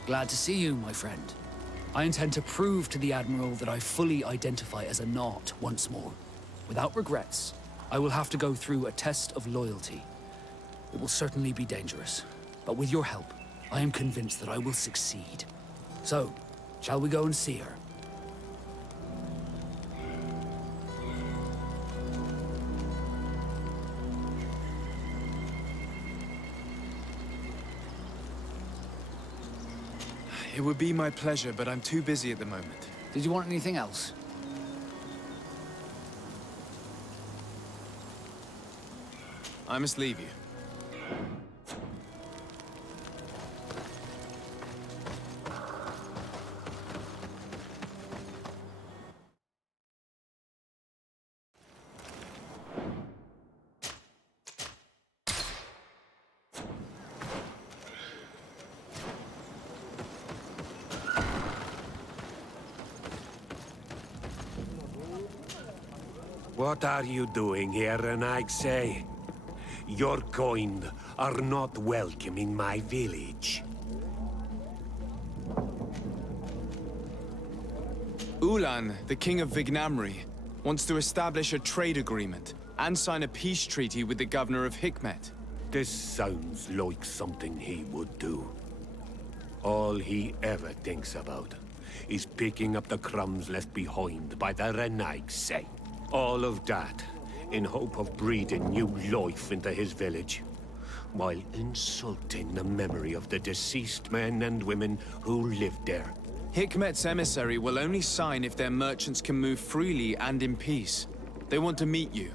Glad to see you, my friend. I intend to prove to the Admiral that I fully identify as a Naut once more. Without regrets, I will have to go through a test of loyalty. It will certainly be dangerous, but with your help, I am convinced that I will succeed. So, shall we go and see her? It would be my pleasure, but I'm too busy at the moment. Did you want anything else? I must leave you. What are you doing here, Renaigse? Your kind are not welcome in my village. Ulan, the king of Vignamri, wants to establish a trade agreement and sign a peace treaty with the governor of Hikmet. This sounds like something he would do. All he ever thinks about is picking up the crumbs left behind by the Renaigse. All of that in hope of breathing new life into his village, while insulting the memory of the deceased men and women who lived there. Hikmet's emissary will only sign if their merchants can move freely and in peace. They want to meet you.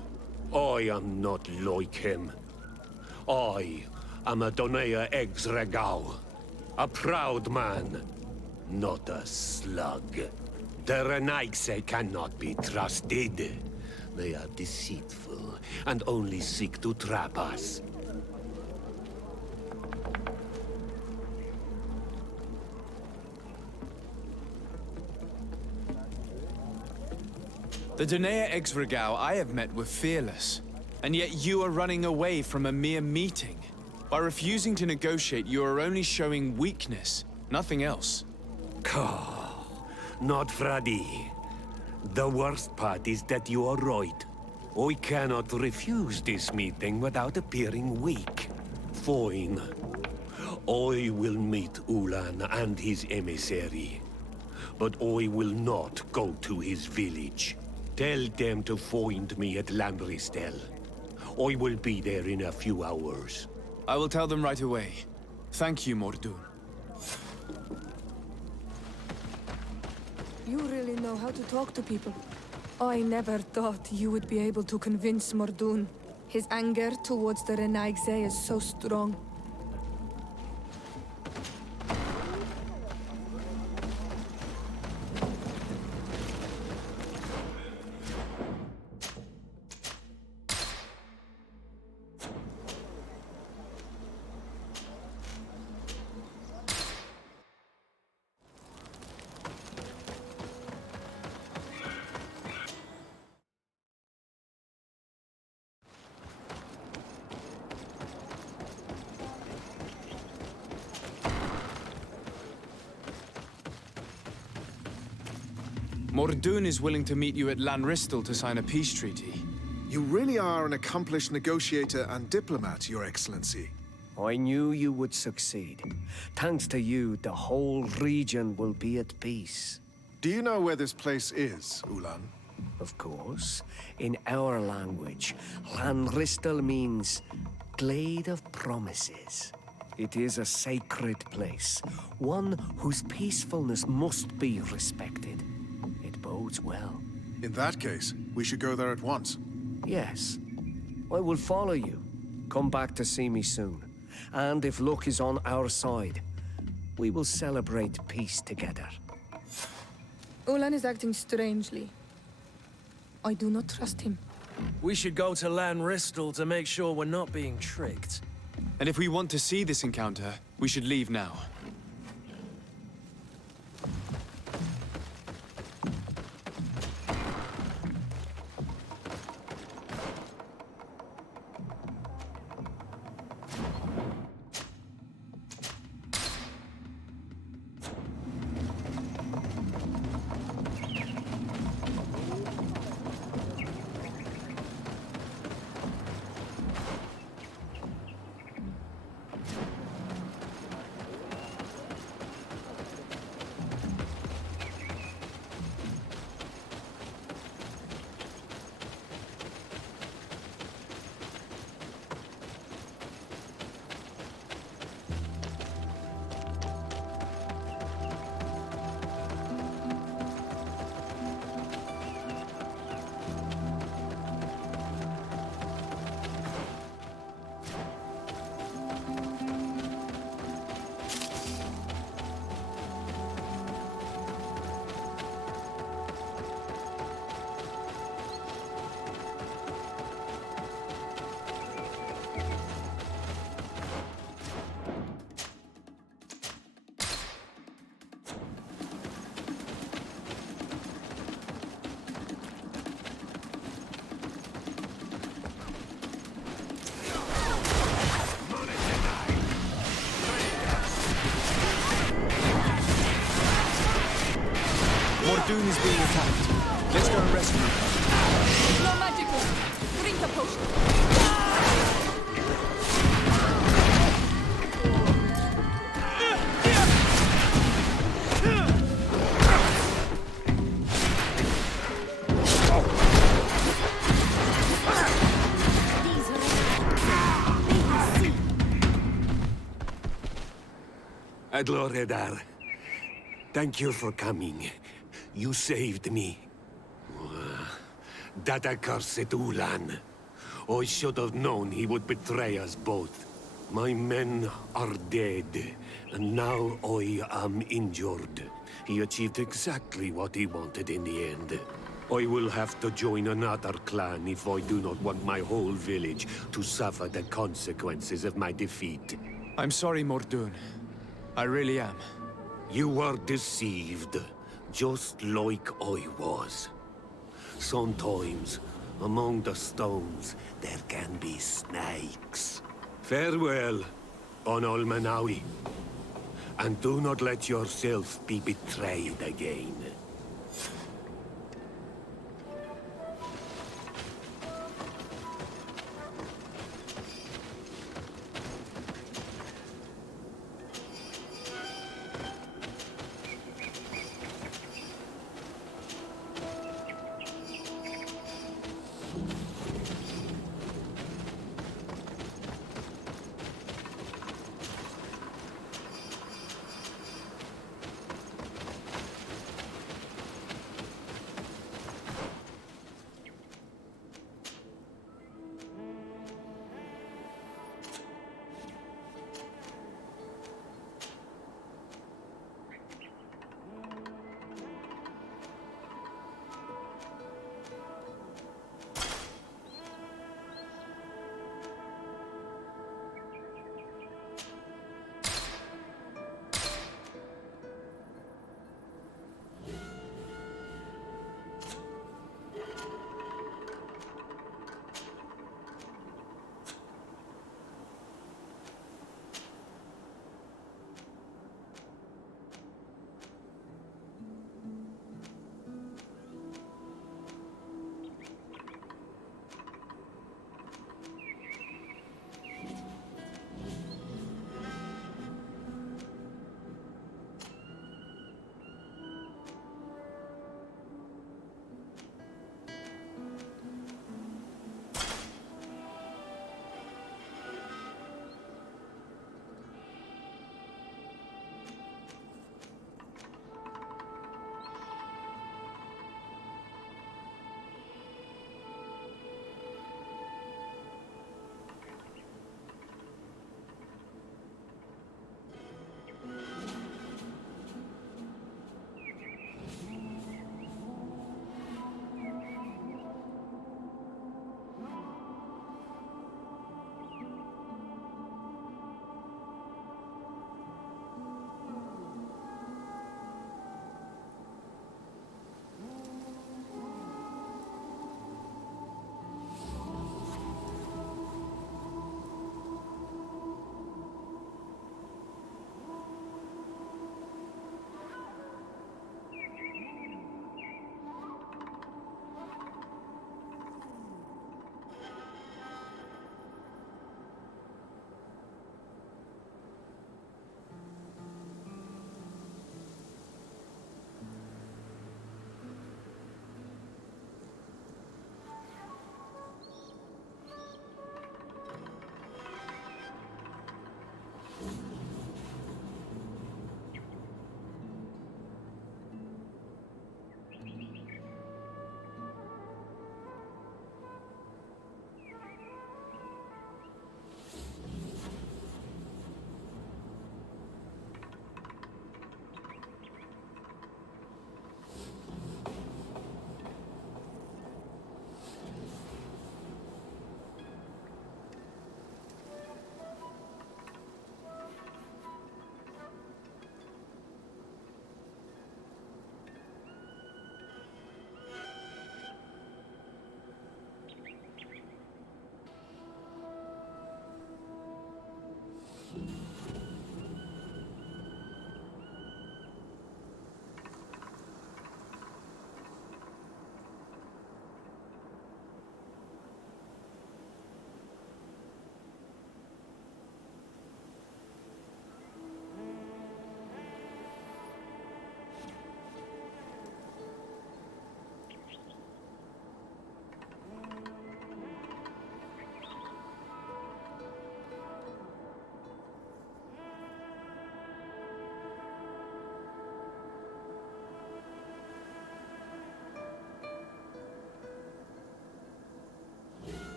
I am not like him. I am a Donea Exregao, a proud man, not a slug. The Renaigse cannot be trusted. They are deceitful and only seek to trap us. The Donea Exregao I have met were fearless, and yet you are running away from a mere meeting. By refusing to negotiate, you are only showing weakness, nothing else. Not Fradi. The worst part is that you are right. I cannot refuse this meeting without appearing weak. Fine. I will meet Ulan and his emissary. But I will not go to his village. Tell them to find me at Landristel. I will be there in a few hours. I will tell them right away. Thank you, Mordoon. You really know how to talk to people. I never thought you would be able to convince Mordoon. His anger towards the Renaigse is so strong. Mordoun is willing to meet you at Lanristel to sign a peace treaty. You really are an accomplished negotiator and diplomat, Your Excellency. I knew you would succeed. Thanks to you, the whole region will be at peace. Do you know where this place is, Ulan? Of course. In our language, Lanristel means Glade of Promises. It is a sacred place, one whose peacefulness must be respected. It bodes well. In that case, we should go there at once. Yes. I will follow you. Come back to see me soon. And if luck is on our side, we will celebrate peace together. Ulan is acting strangely. I do not trust him. We should go to Lanristel to make sure we're not being tricked. And if we want to see this encounter, we should leave now. Mordoun is being attacked. Let's go and rescue him. No magical! Drink a potion! Adloredar, thank you for coming. You saved me. That accursed Ulan. I should have known he would betray us both. My men are dead, and now I am injured. He achieved exactly what he wanted in the end. I will have to join another clan if I do not want my whole village to suffer the consequences of my defeat. I'm sorry, Mordoun. I really am. You were deceived, just like I was. Sometimes, among the stones, there can be snakes. Farewell, on Almanawi. And do not let yourself be betrayed again.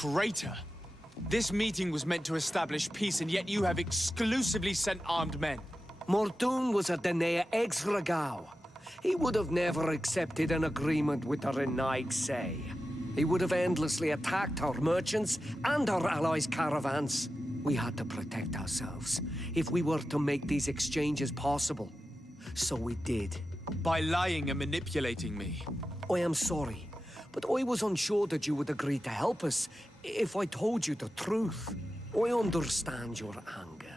traitor! This meeting was meant to establish peace, and yet you have exclusively sent armed men. Mordoon was a Denea Exregao. He would have never accepted an agreement with the Renaig Say. He would have endlessly attacked our merchants and our allies' caravans. We had to protect ourselves if we were to make these exchanges possible. So we did. By lying and manipulating me. I am sorry, but I was unsure that you would agree to help us if I told you the truth. I understand your anger,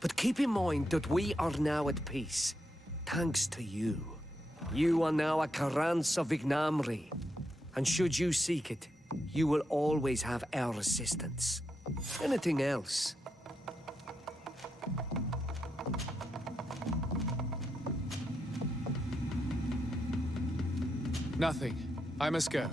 but keep in mind that we are now at peace, thanks to you. You are now a Karans of Ignamri, and should you seek it, you will always have our assistance. Anything else? Nothing. I must go.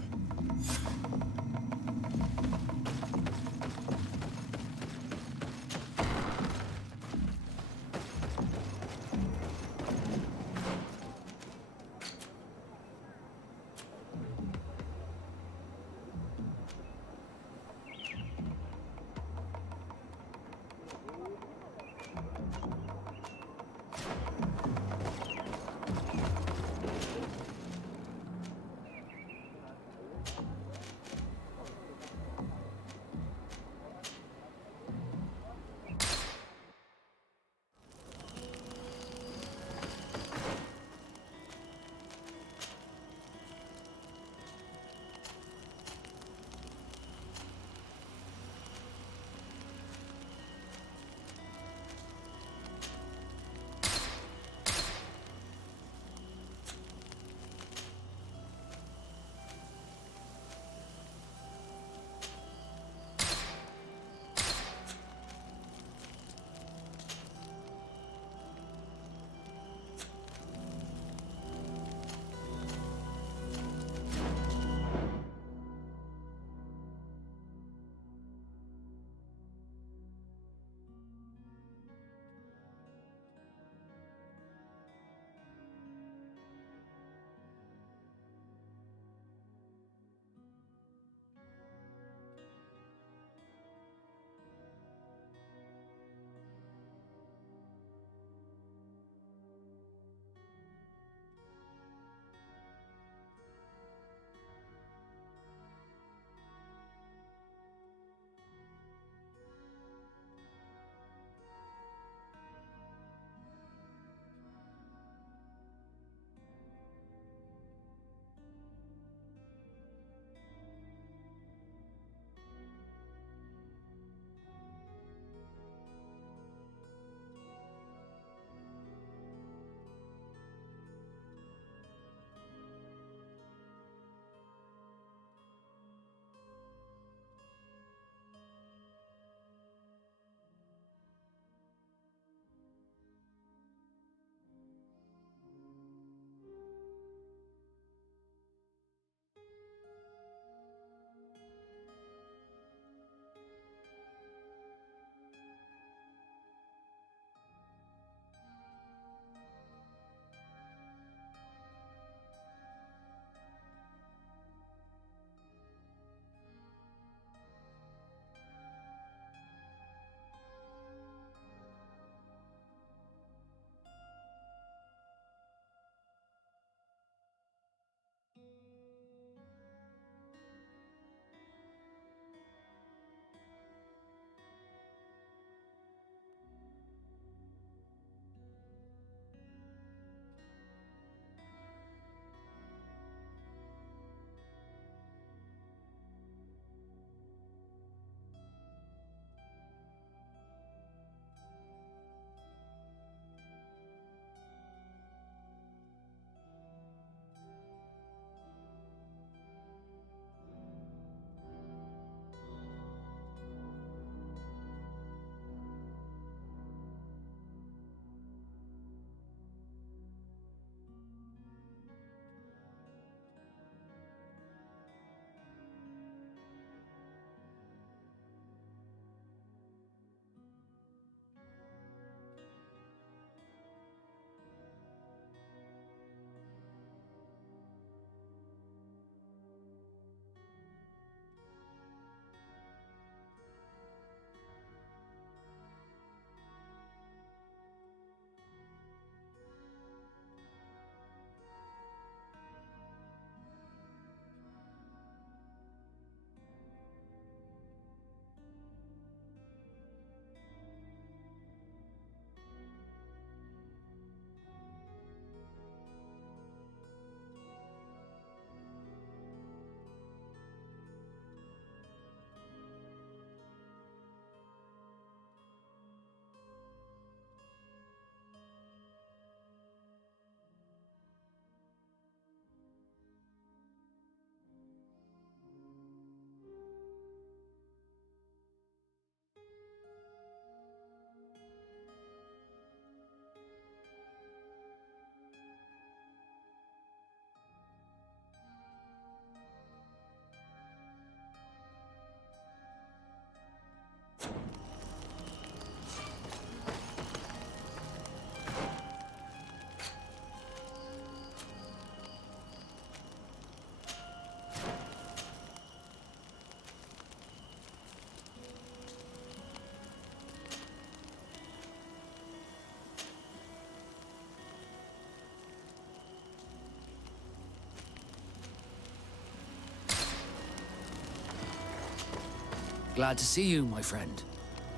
Glad to see you, my friend.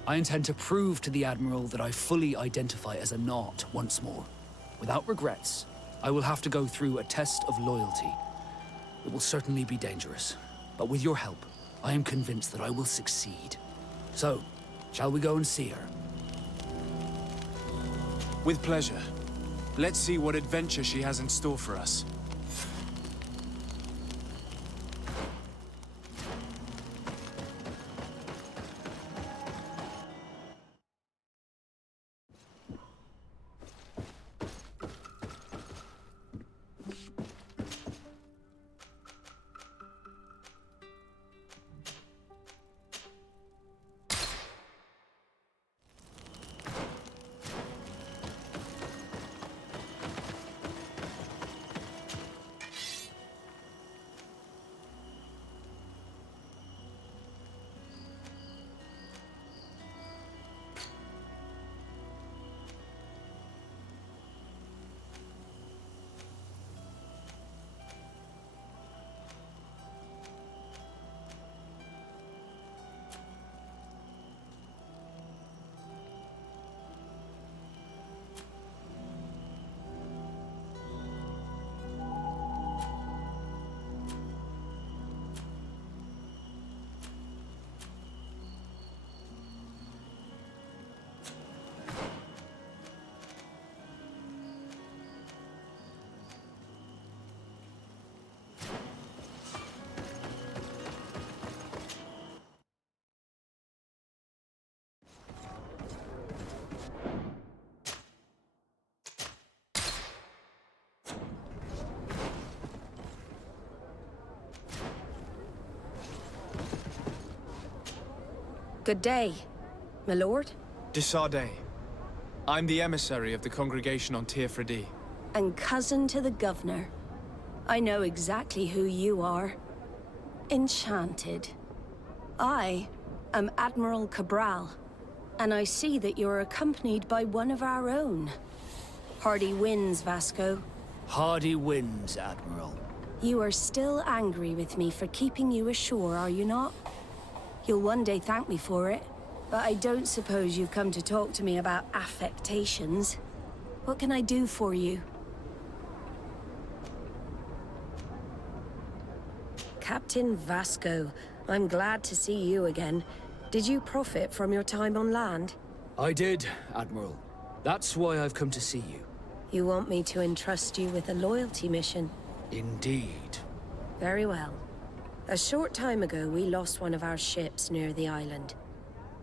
I intend to prove to the Admiral that I fully identify as a Naut once more. Without regrets, I will have to go through a test of loyalty. It will certainly be dangerous, but with your help, I am convinced that I will succeed. So, shall we go and see her? With pleasure. Let's see what adventure she has in store for us. Good day, my lord. Desardet. I'm the emissary of the congregation on Tirfredi. And cousin to the governor. I know exactly who you are. Enchanted. I am Admiral Cabral, and I see that you're accompanied by one of our own. Hardy winds, Vasco. Hardy winds, Admiral. You are still angry with me for keeping you ashore, are you not? You'll one day thank me for it, but I don't suppose you've come to talk to me about affectations. What can I do for you? Captain Vasco, I'm glad to see you again. Did you profit from your time on land? I did, Admiral. That's why I've come to see you. You want me to entrust you with a loyalty mission? Indeed. Very well. A short time ago, we lost one of our ships near the island.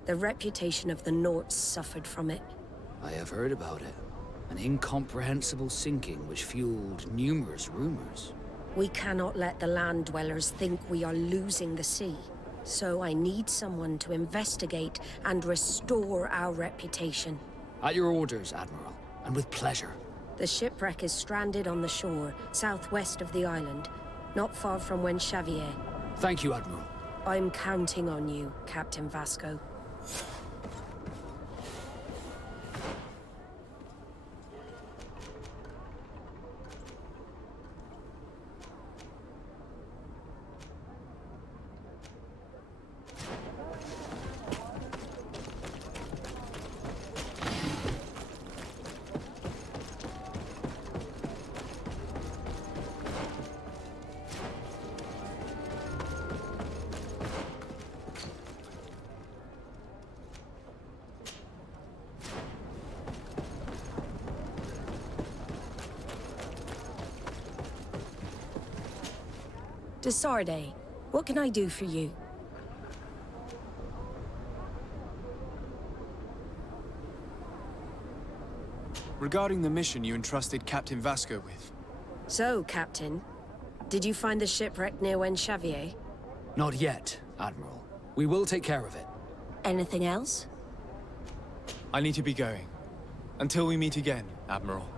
The reputation of the Norts suffered from it. I have heard about it. An incomprehensible sinking which fueled numerous rumors. We cannot let the land dwellers think we are losing the sea. So I need someone to investigate and restore our reputation. At your orders, Admiral, and with pleasure. The shipwreck is stranded on the shore, southwest of the island, not far from Xavier. Thank you, Admiral. I'm counting on you, Captain Vasco. Desardet, what can I do for you? Regarding the mission you entrusted Captain Vasco with. So, Captain, did you find the shipwreck near Xavier? Not yet, Admiral. We will take care of it. Anything else? I need to be going. Until we meet again, Admiral.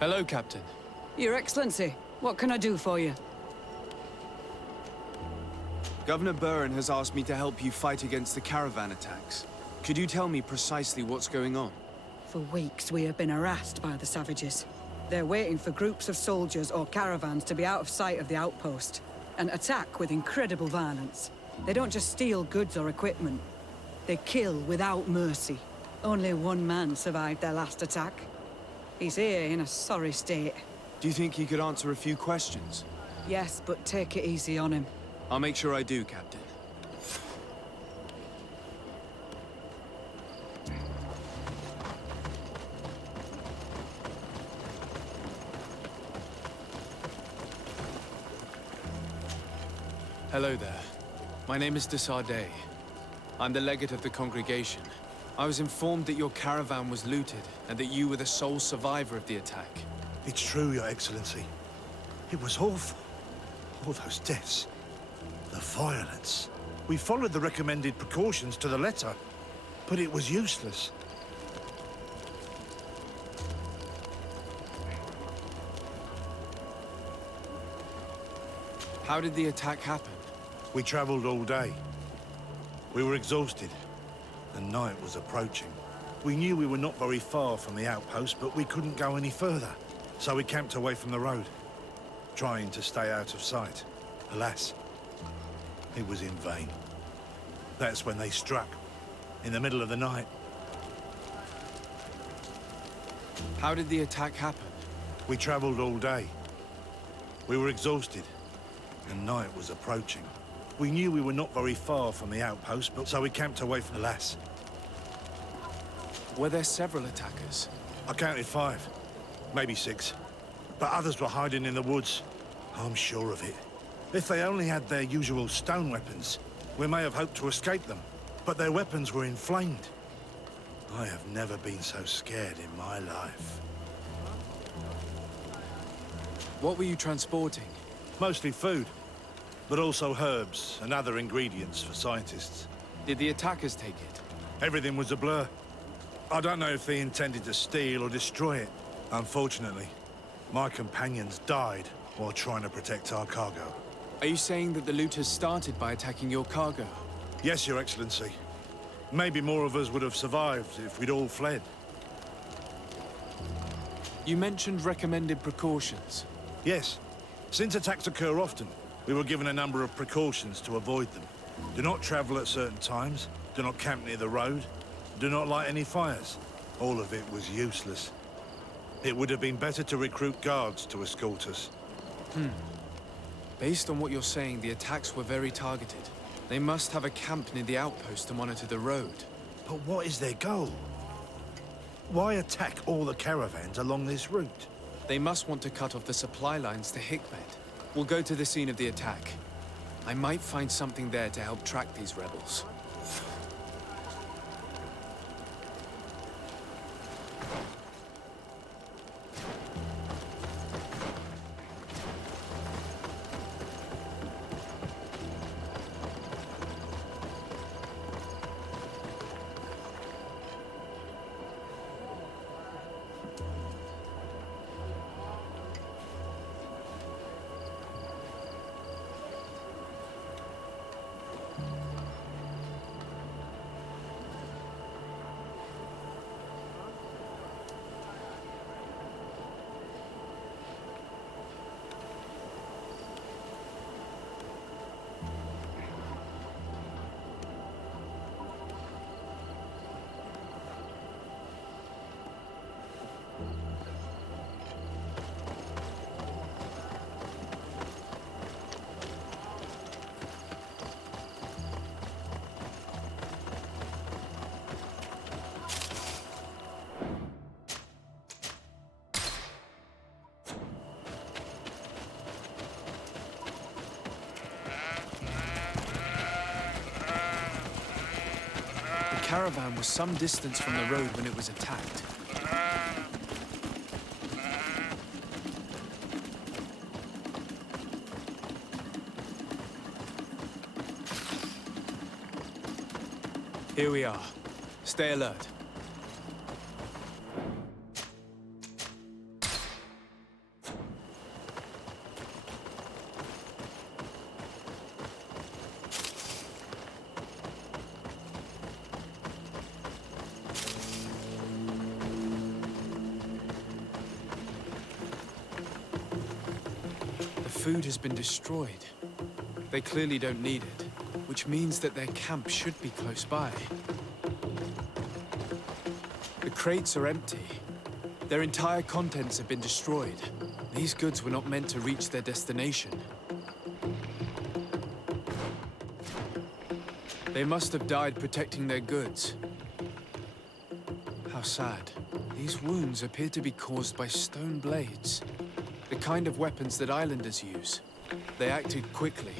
Hello, Captain. Your Excellency, what can I do for you? Governor Buren has asked me to help you fight against the caravan attacks. Could you tell me precisely what's going on? For weeks, we have been harassed by the savages. They're waiting for groups of soldiers or caravans to be out of sight of the outpost and attack with incredible violence. They don't just steal goods or equipment. They kill without mercy. Only one man survived their last attack. He's here in a sorry state. Do you think he could answer a few questions? Yes, but take it easy on him. I'll make sure I do, Captain. Hello there. My name is de Sardet. I'm the legate of the congregation. I was informed that your caravan was looted, and that you were the sole survivor of the attack. It's true, Your Excellency. It was awful. All those deaths. The violence. We followed the recommended precautions to the letter, but it was useless. How did the attack happen? We traveled all day. We were exhausted, and night was approaching. We knew we were not very far from the outpost, but we couldn't go any further. So we camped away from the road, trying to stay out of sight. Alas, it was in vain. That's when they struck, in the middle of the night. How did the attack happen? We traveled all day. We were exhausted, and night was approaching. We knew we were not very far from the outpost, but so we camped away from... Alas. Were there several attackers? I counted 5, maybe 6. But others were hiding in the woods. I'm sure of it. If they only had their usual stone weapons, we may have hoped to escape them. But their weapons were inflamed. I have never been so scared in my life. What were you transporting? Mostly food, but also herbs and other ingredients for scientists. Did the attackers take it? Everything was a blur. I don't know if they intended to steal or destroy it. Unfortunately, my companions died while trying to protect our cargo. Are you saying that the looters started by attacking your cargo? Yes, Your Excellency. Maybe more of us would have survived if we'd all fled. You mentioned recommended precautions. Yes. Since attacks occur often, we were given a number of precautions to avoid them. Do not travel at certain times, do not camp near the road, do not light any fires. All of it was useless. It would have been better to recruit guards to escort us. Based on what you're saying, the attacks were very targeted. They must have a camp near the outpost to monitor the road. But what is their goal? Why attack all the caravans along this route? They must want to cut off the supply lines to Hickbed. We'll go to the scene of the attack. I might find something there to help track these rebels. The caravan was some distance from the road when it was attacked. Here we are. Stay alert. food has been destroyed. They clearly don't need it, which means that their camp should be close by. The crates are empty. Their entire contents have been destroyed. These goods were not meant to reach their destination. They must have died protecting their goods. How sad. These wounds appear to be caused by stone blades. The kind of weapons that islanders use. They acted quickly,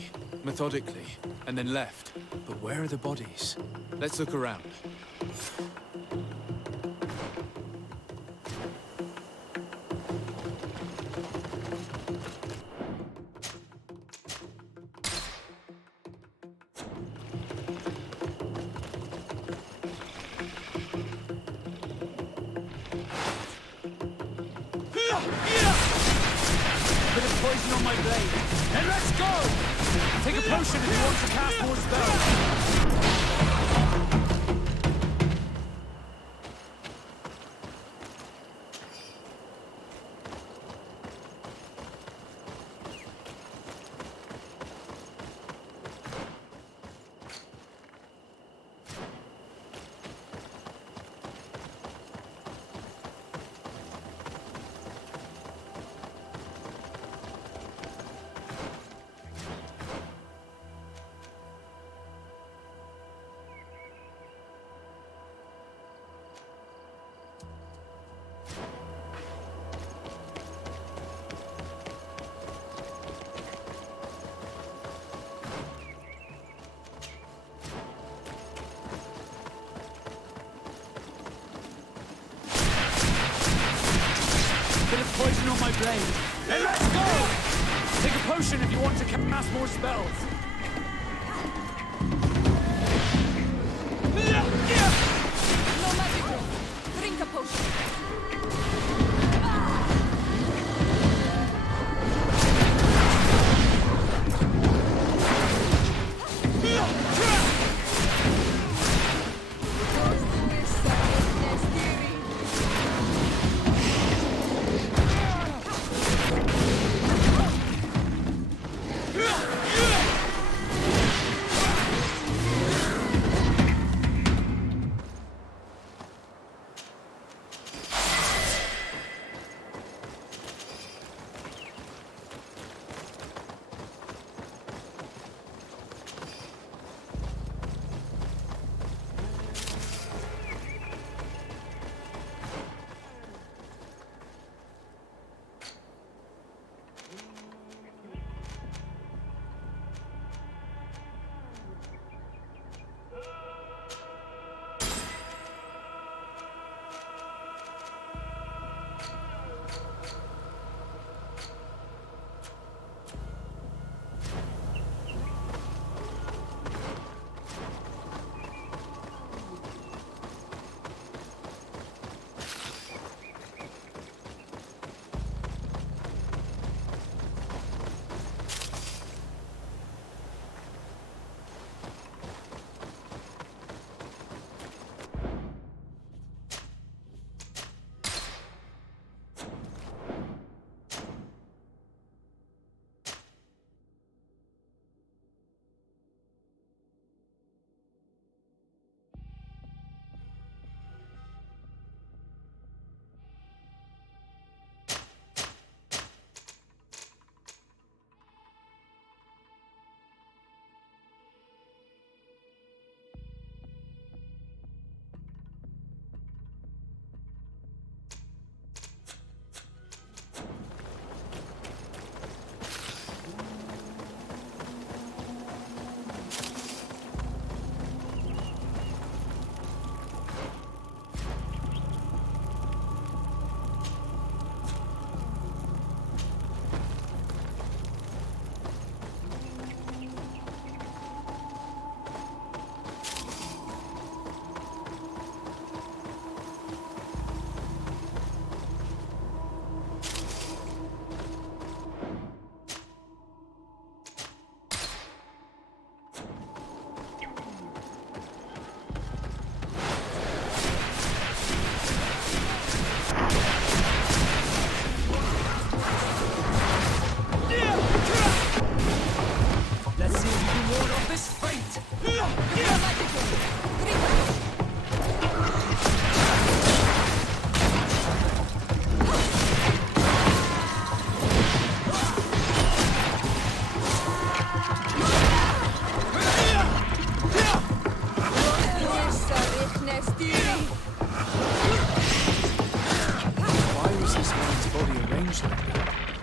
methodically, and then left. But where are the bodies? Let's look around. Bit of poison on my blade. And let's go! Take a potion if you want to cast more spells. Bit of poison on my blade. And let's go! Take a potion if you want to cast more spells. No magic. Drink a potion.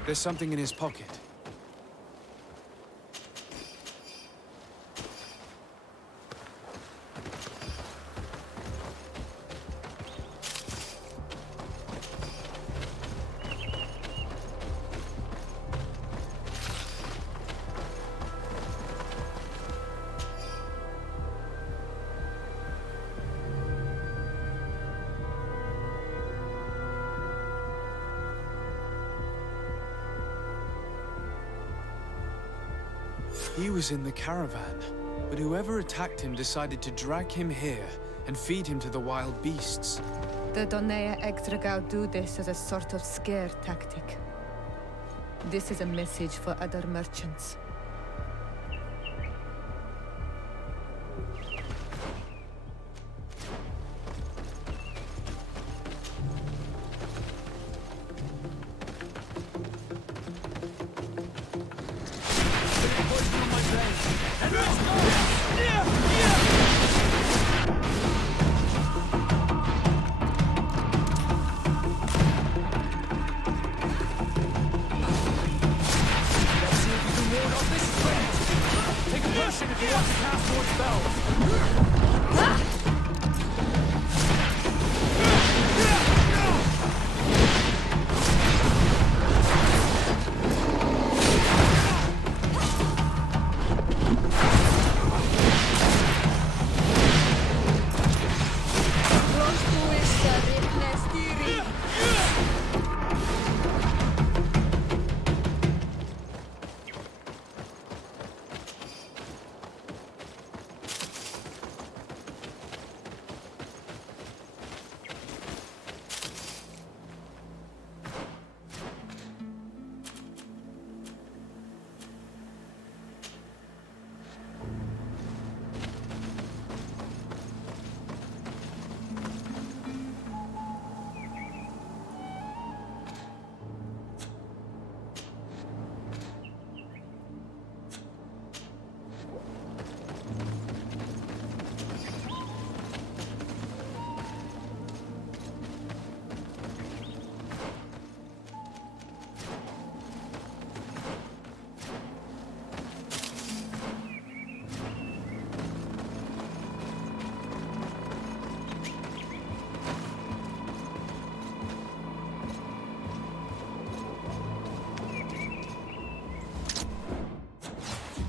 There's something in his pocket. He was in the caravan, but whoever attacked him decided to drag him here and feed him to the wild beasts. The Donea Extragao do this as a sort of scare tactic. This is a message for other merchants.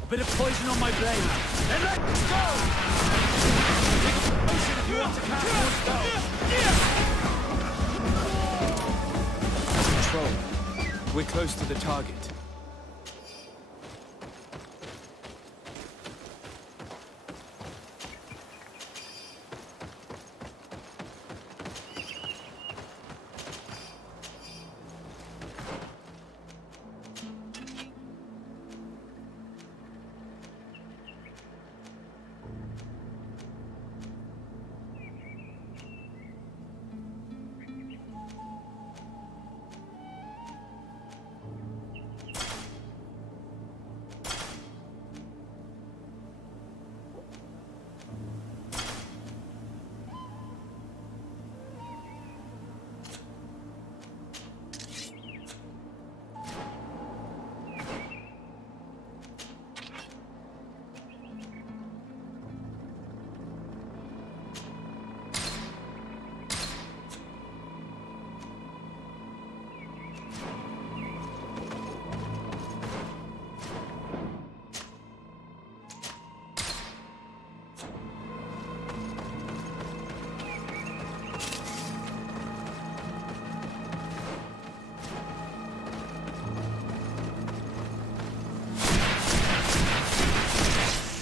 A bit of poison on my blade. And let's go! Take a potion if you want to cast more spells. Control. We're close to the target.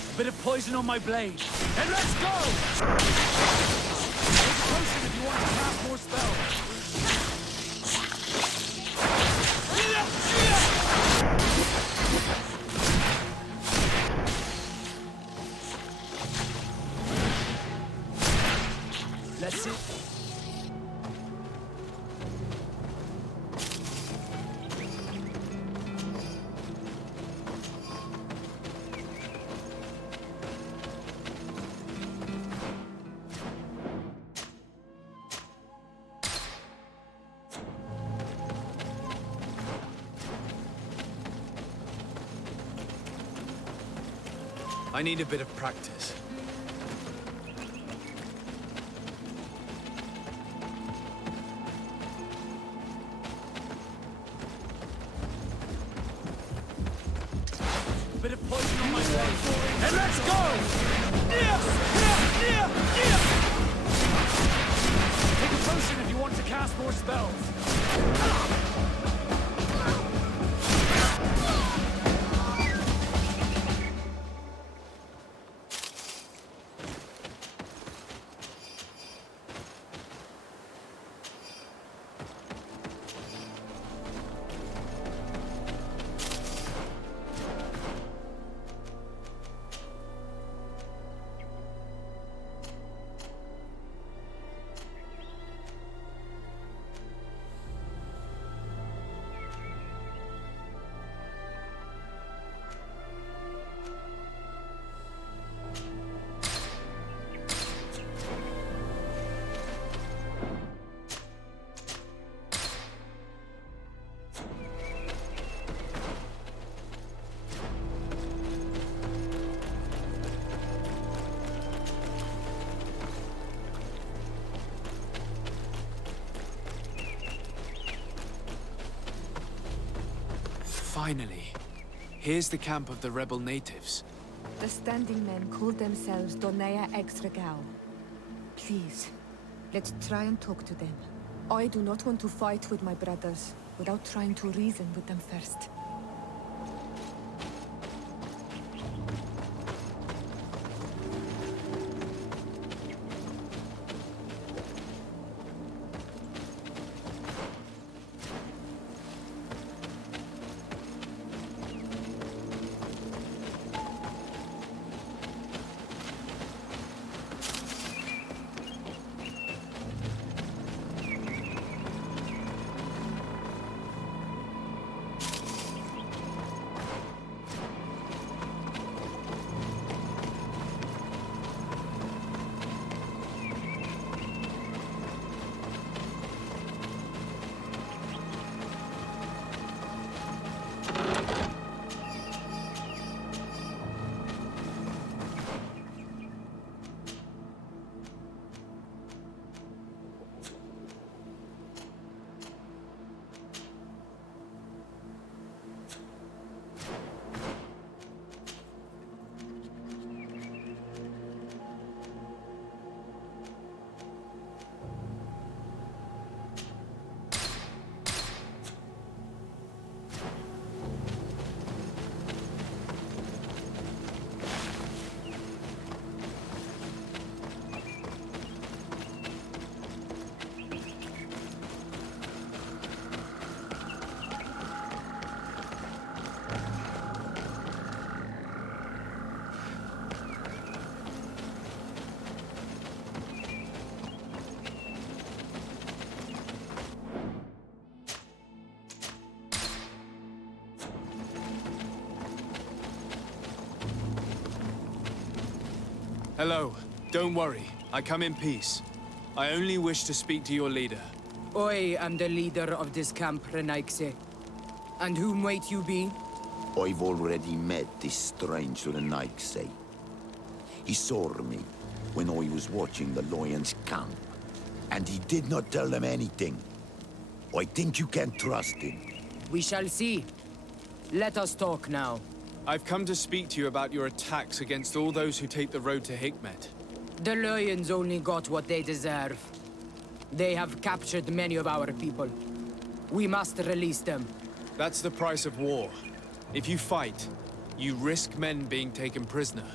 A bit of poison on my blade. And let's go! Take a potion if you want to cast more spells. Let's see. I need a bit of practice. Bit of poison on my blade. And let's go! Take a potion if you want to cast more spells. Finally. Here's the camp of the rebel natives. The standing men call themselves Donea Extragao. Please, let's try and talk to them. I do not want to fight with my brothers without trying to reason with them first. Hello. Don't worry. I come in peace. I only wish to speak to your leader. I am the leader of this camp, Renaikse. And whom might you be? I've already met this strange Renaikse. He saw me when I was watching the Lions camp, and he did not tell them anything. I think you can trust him. We shall see. Let us talk now. I've come to speak to you about your attacks against all those who take the road to Hikmet. The Lions only got what they deserve. They have captured many of our people. We must release them. That's the price of war. If you fight, you risk men being taken prisoner.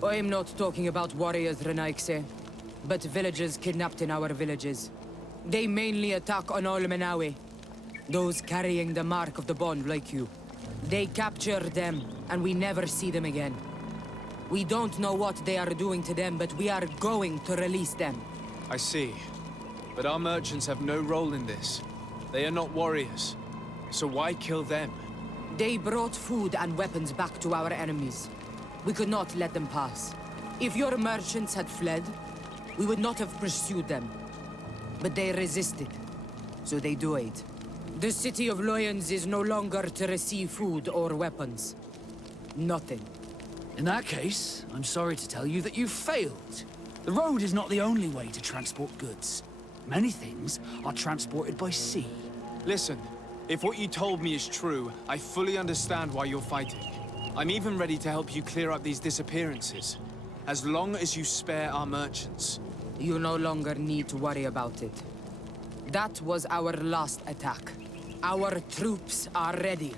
I am not talking about warriors, Renaikse, but villagers kidnapped in our villages. They mainly attack on Olmenawe, those carrying the mark of the bond like you. They capture them, and we never see them again. We don't know what they are doing to them, but we are going to release them. I see. But our merchants have no role in this. They are not warriors. So why kill them? They brought food and weapons back to our enemies. We could not let them pass. If your merchants had fled, we would not have pursued them. But they resisted, so they died. The city of Lions is no longer to receive food or weapons. Nothing. In that case, I'm sorry to tell you that you've failed. The road is not the only way to transport goods. Many things are transported by sea. Listen, if what you told me is true, I fully understand why you're fighting. I'm even ready to help you clear up these disappearances, as long as you spare our merchants. You no longer need to worry about it. That was our last attack. Our troops are ready,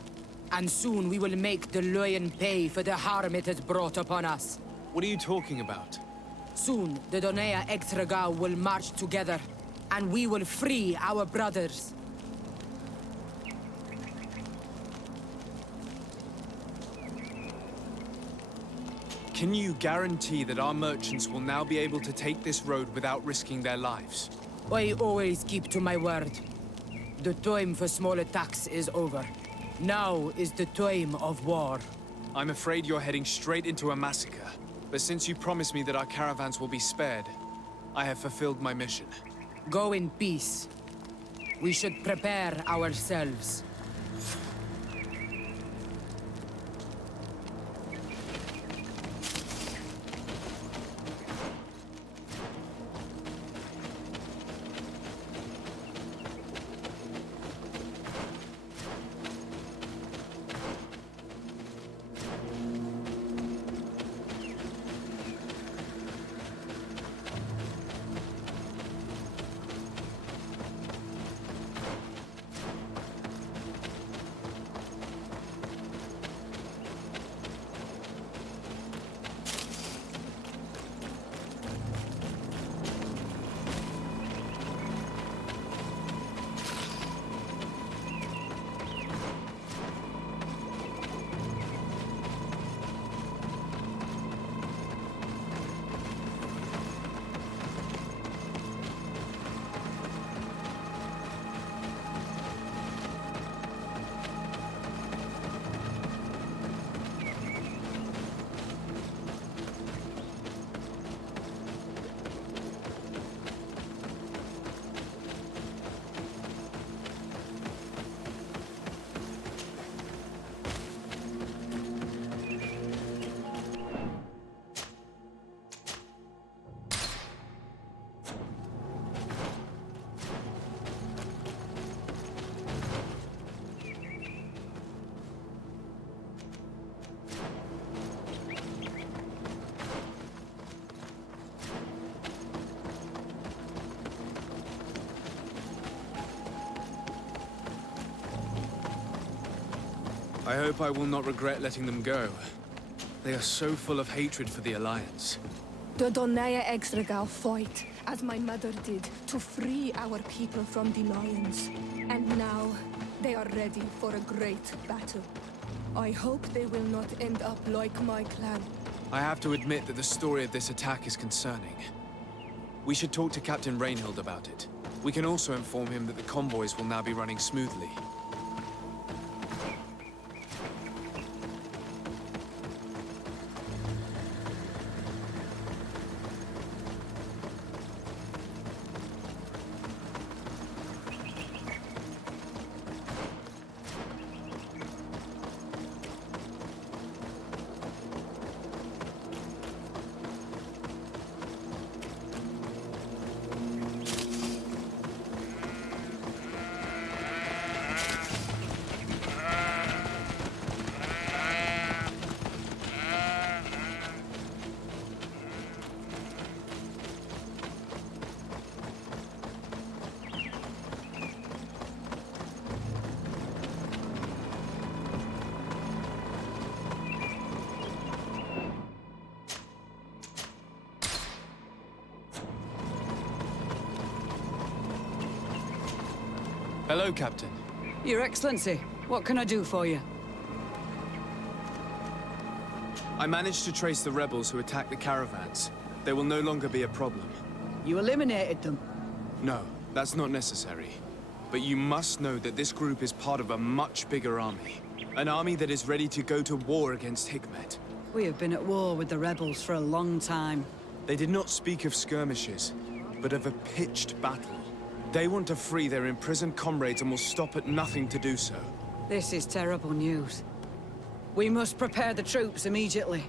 and soon we will make the Loyan pay for the harm it has brought upon us. What are you talking about? Soon, the Donea Extragao will march together, and we will free our brothers. Can you guarantee that our merchants will now be able to take this road without risking their lives? I always keep to my word. The time for small attacks is over. Now is the time of war. I'm afraid you're heading straight into a massacre. But since you promised me that our caravans will be spared, I have fulfilled my mission. Go in peace. We should prepare ourselves. I hope I will not regret letting them go. They are so full of hatred for the Alliance. The Donea Extragao fought, as my mother did, to free our people from the lions. And now, they are ready for a great battle. I hope they will not end up like my clan. I have to admit that the story of this attack is concerning. We should talk to Captain Reinhild about it. We can also inform him that the convoys will now be running smoothly. Hello, Captain. Your Excellency, what can I do for you? I managed to trace the rebels who attacked the caravans. They will no longer be a problem. You eliminated them? No, that's not necessary. But you must know that this group is part of a much bigger army. An army that is ready to go to war against Hikmet. We have been at war with the rebels for a long time. They did not speak of skirmishes, but of a pitched battle. They want to free their imprisoned comrades and will stop at nothing to do so. This is terrible news. We must prepare the troops immediately.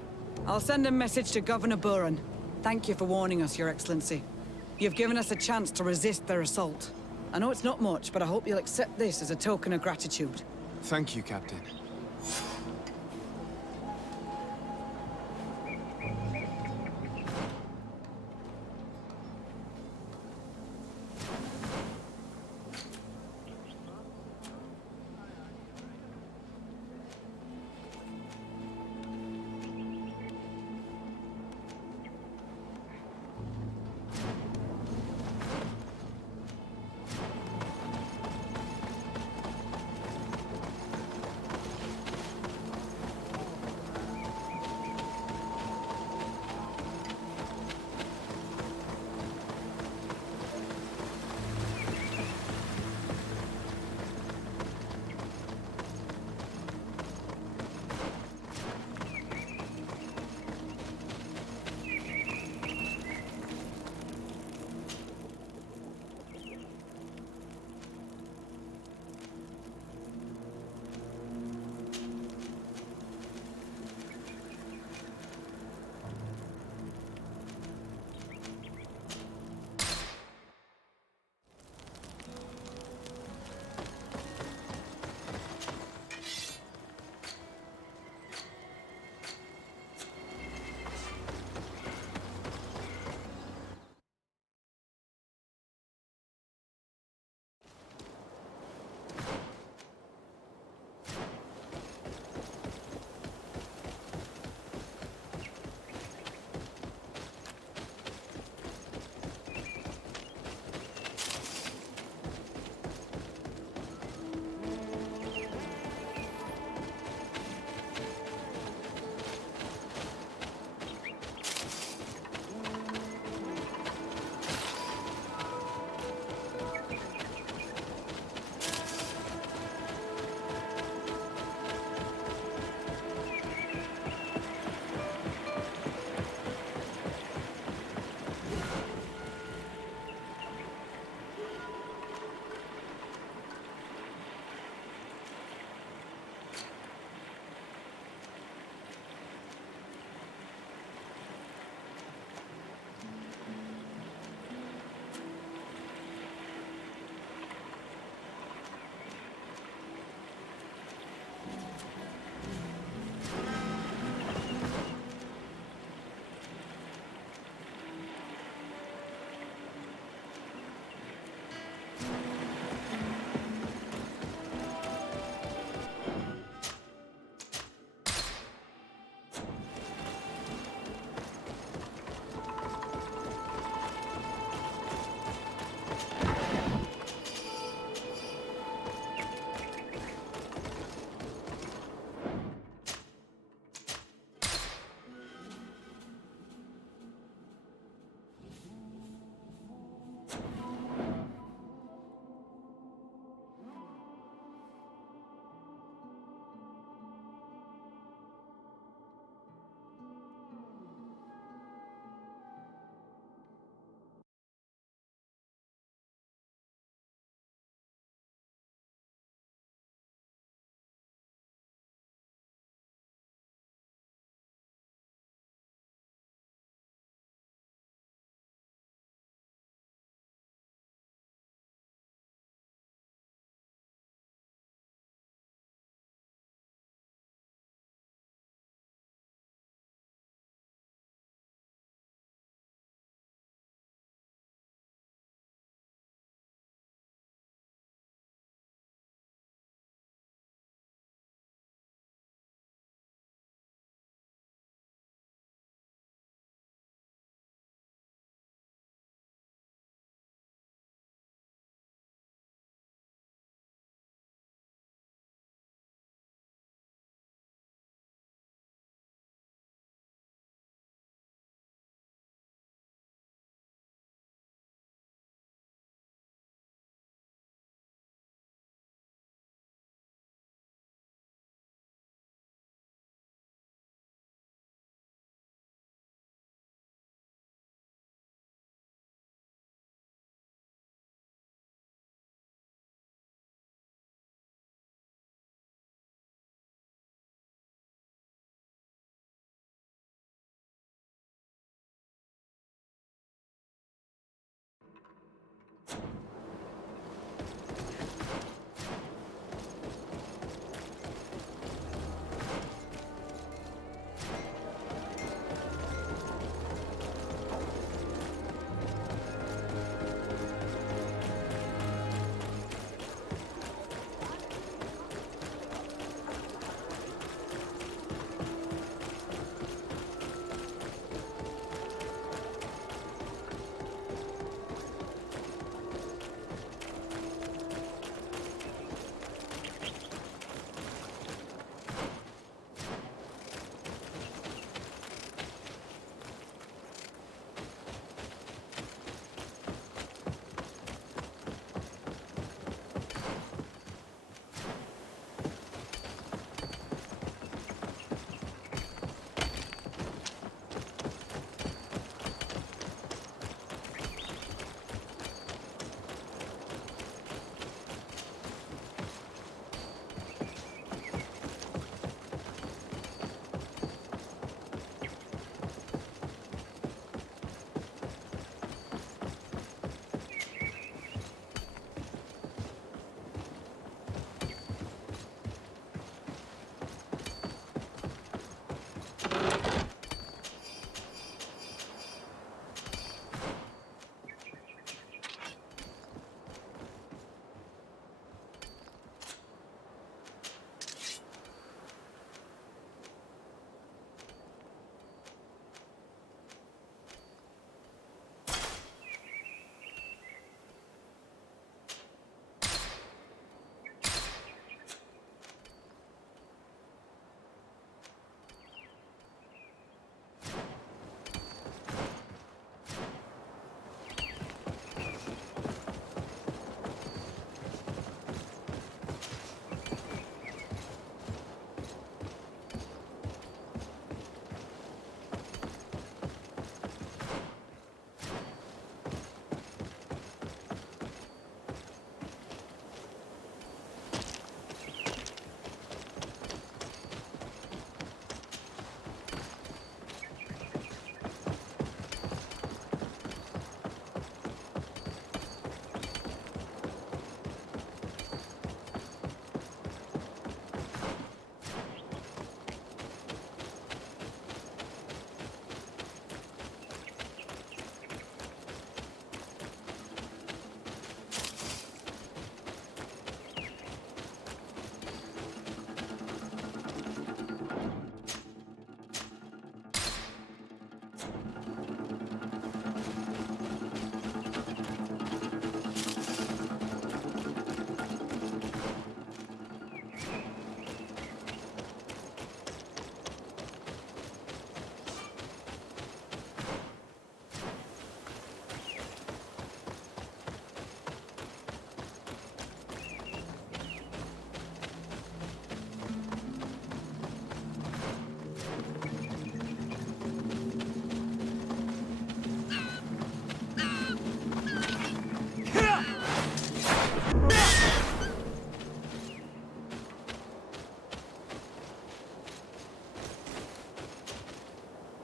I'll send a message to Governor Buran. Thank you for warning us, Your Excellency. You've given us a chance to resist their assault. I know it's not much, but I hope you'll accept this as a token of gratitude. Thank you, Captain.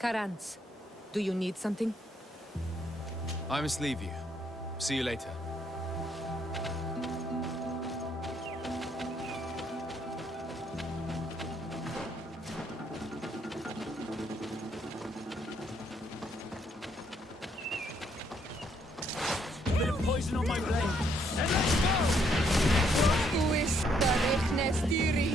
Karans, do you need something? I must leave you. See you later. A bit of poison on my blade. And let's go! Who is the Rechnestiri?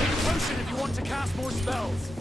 Take a potion if you want to cast more spells.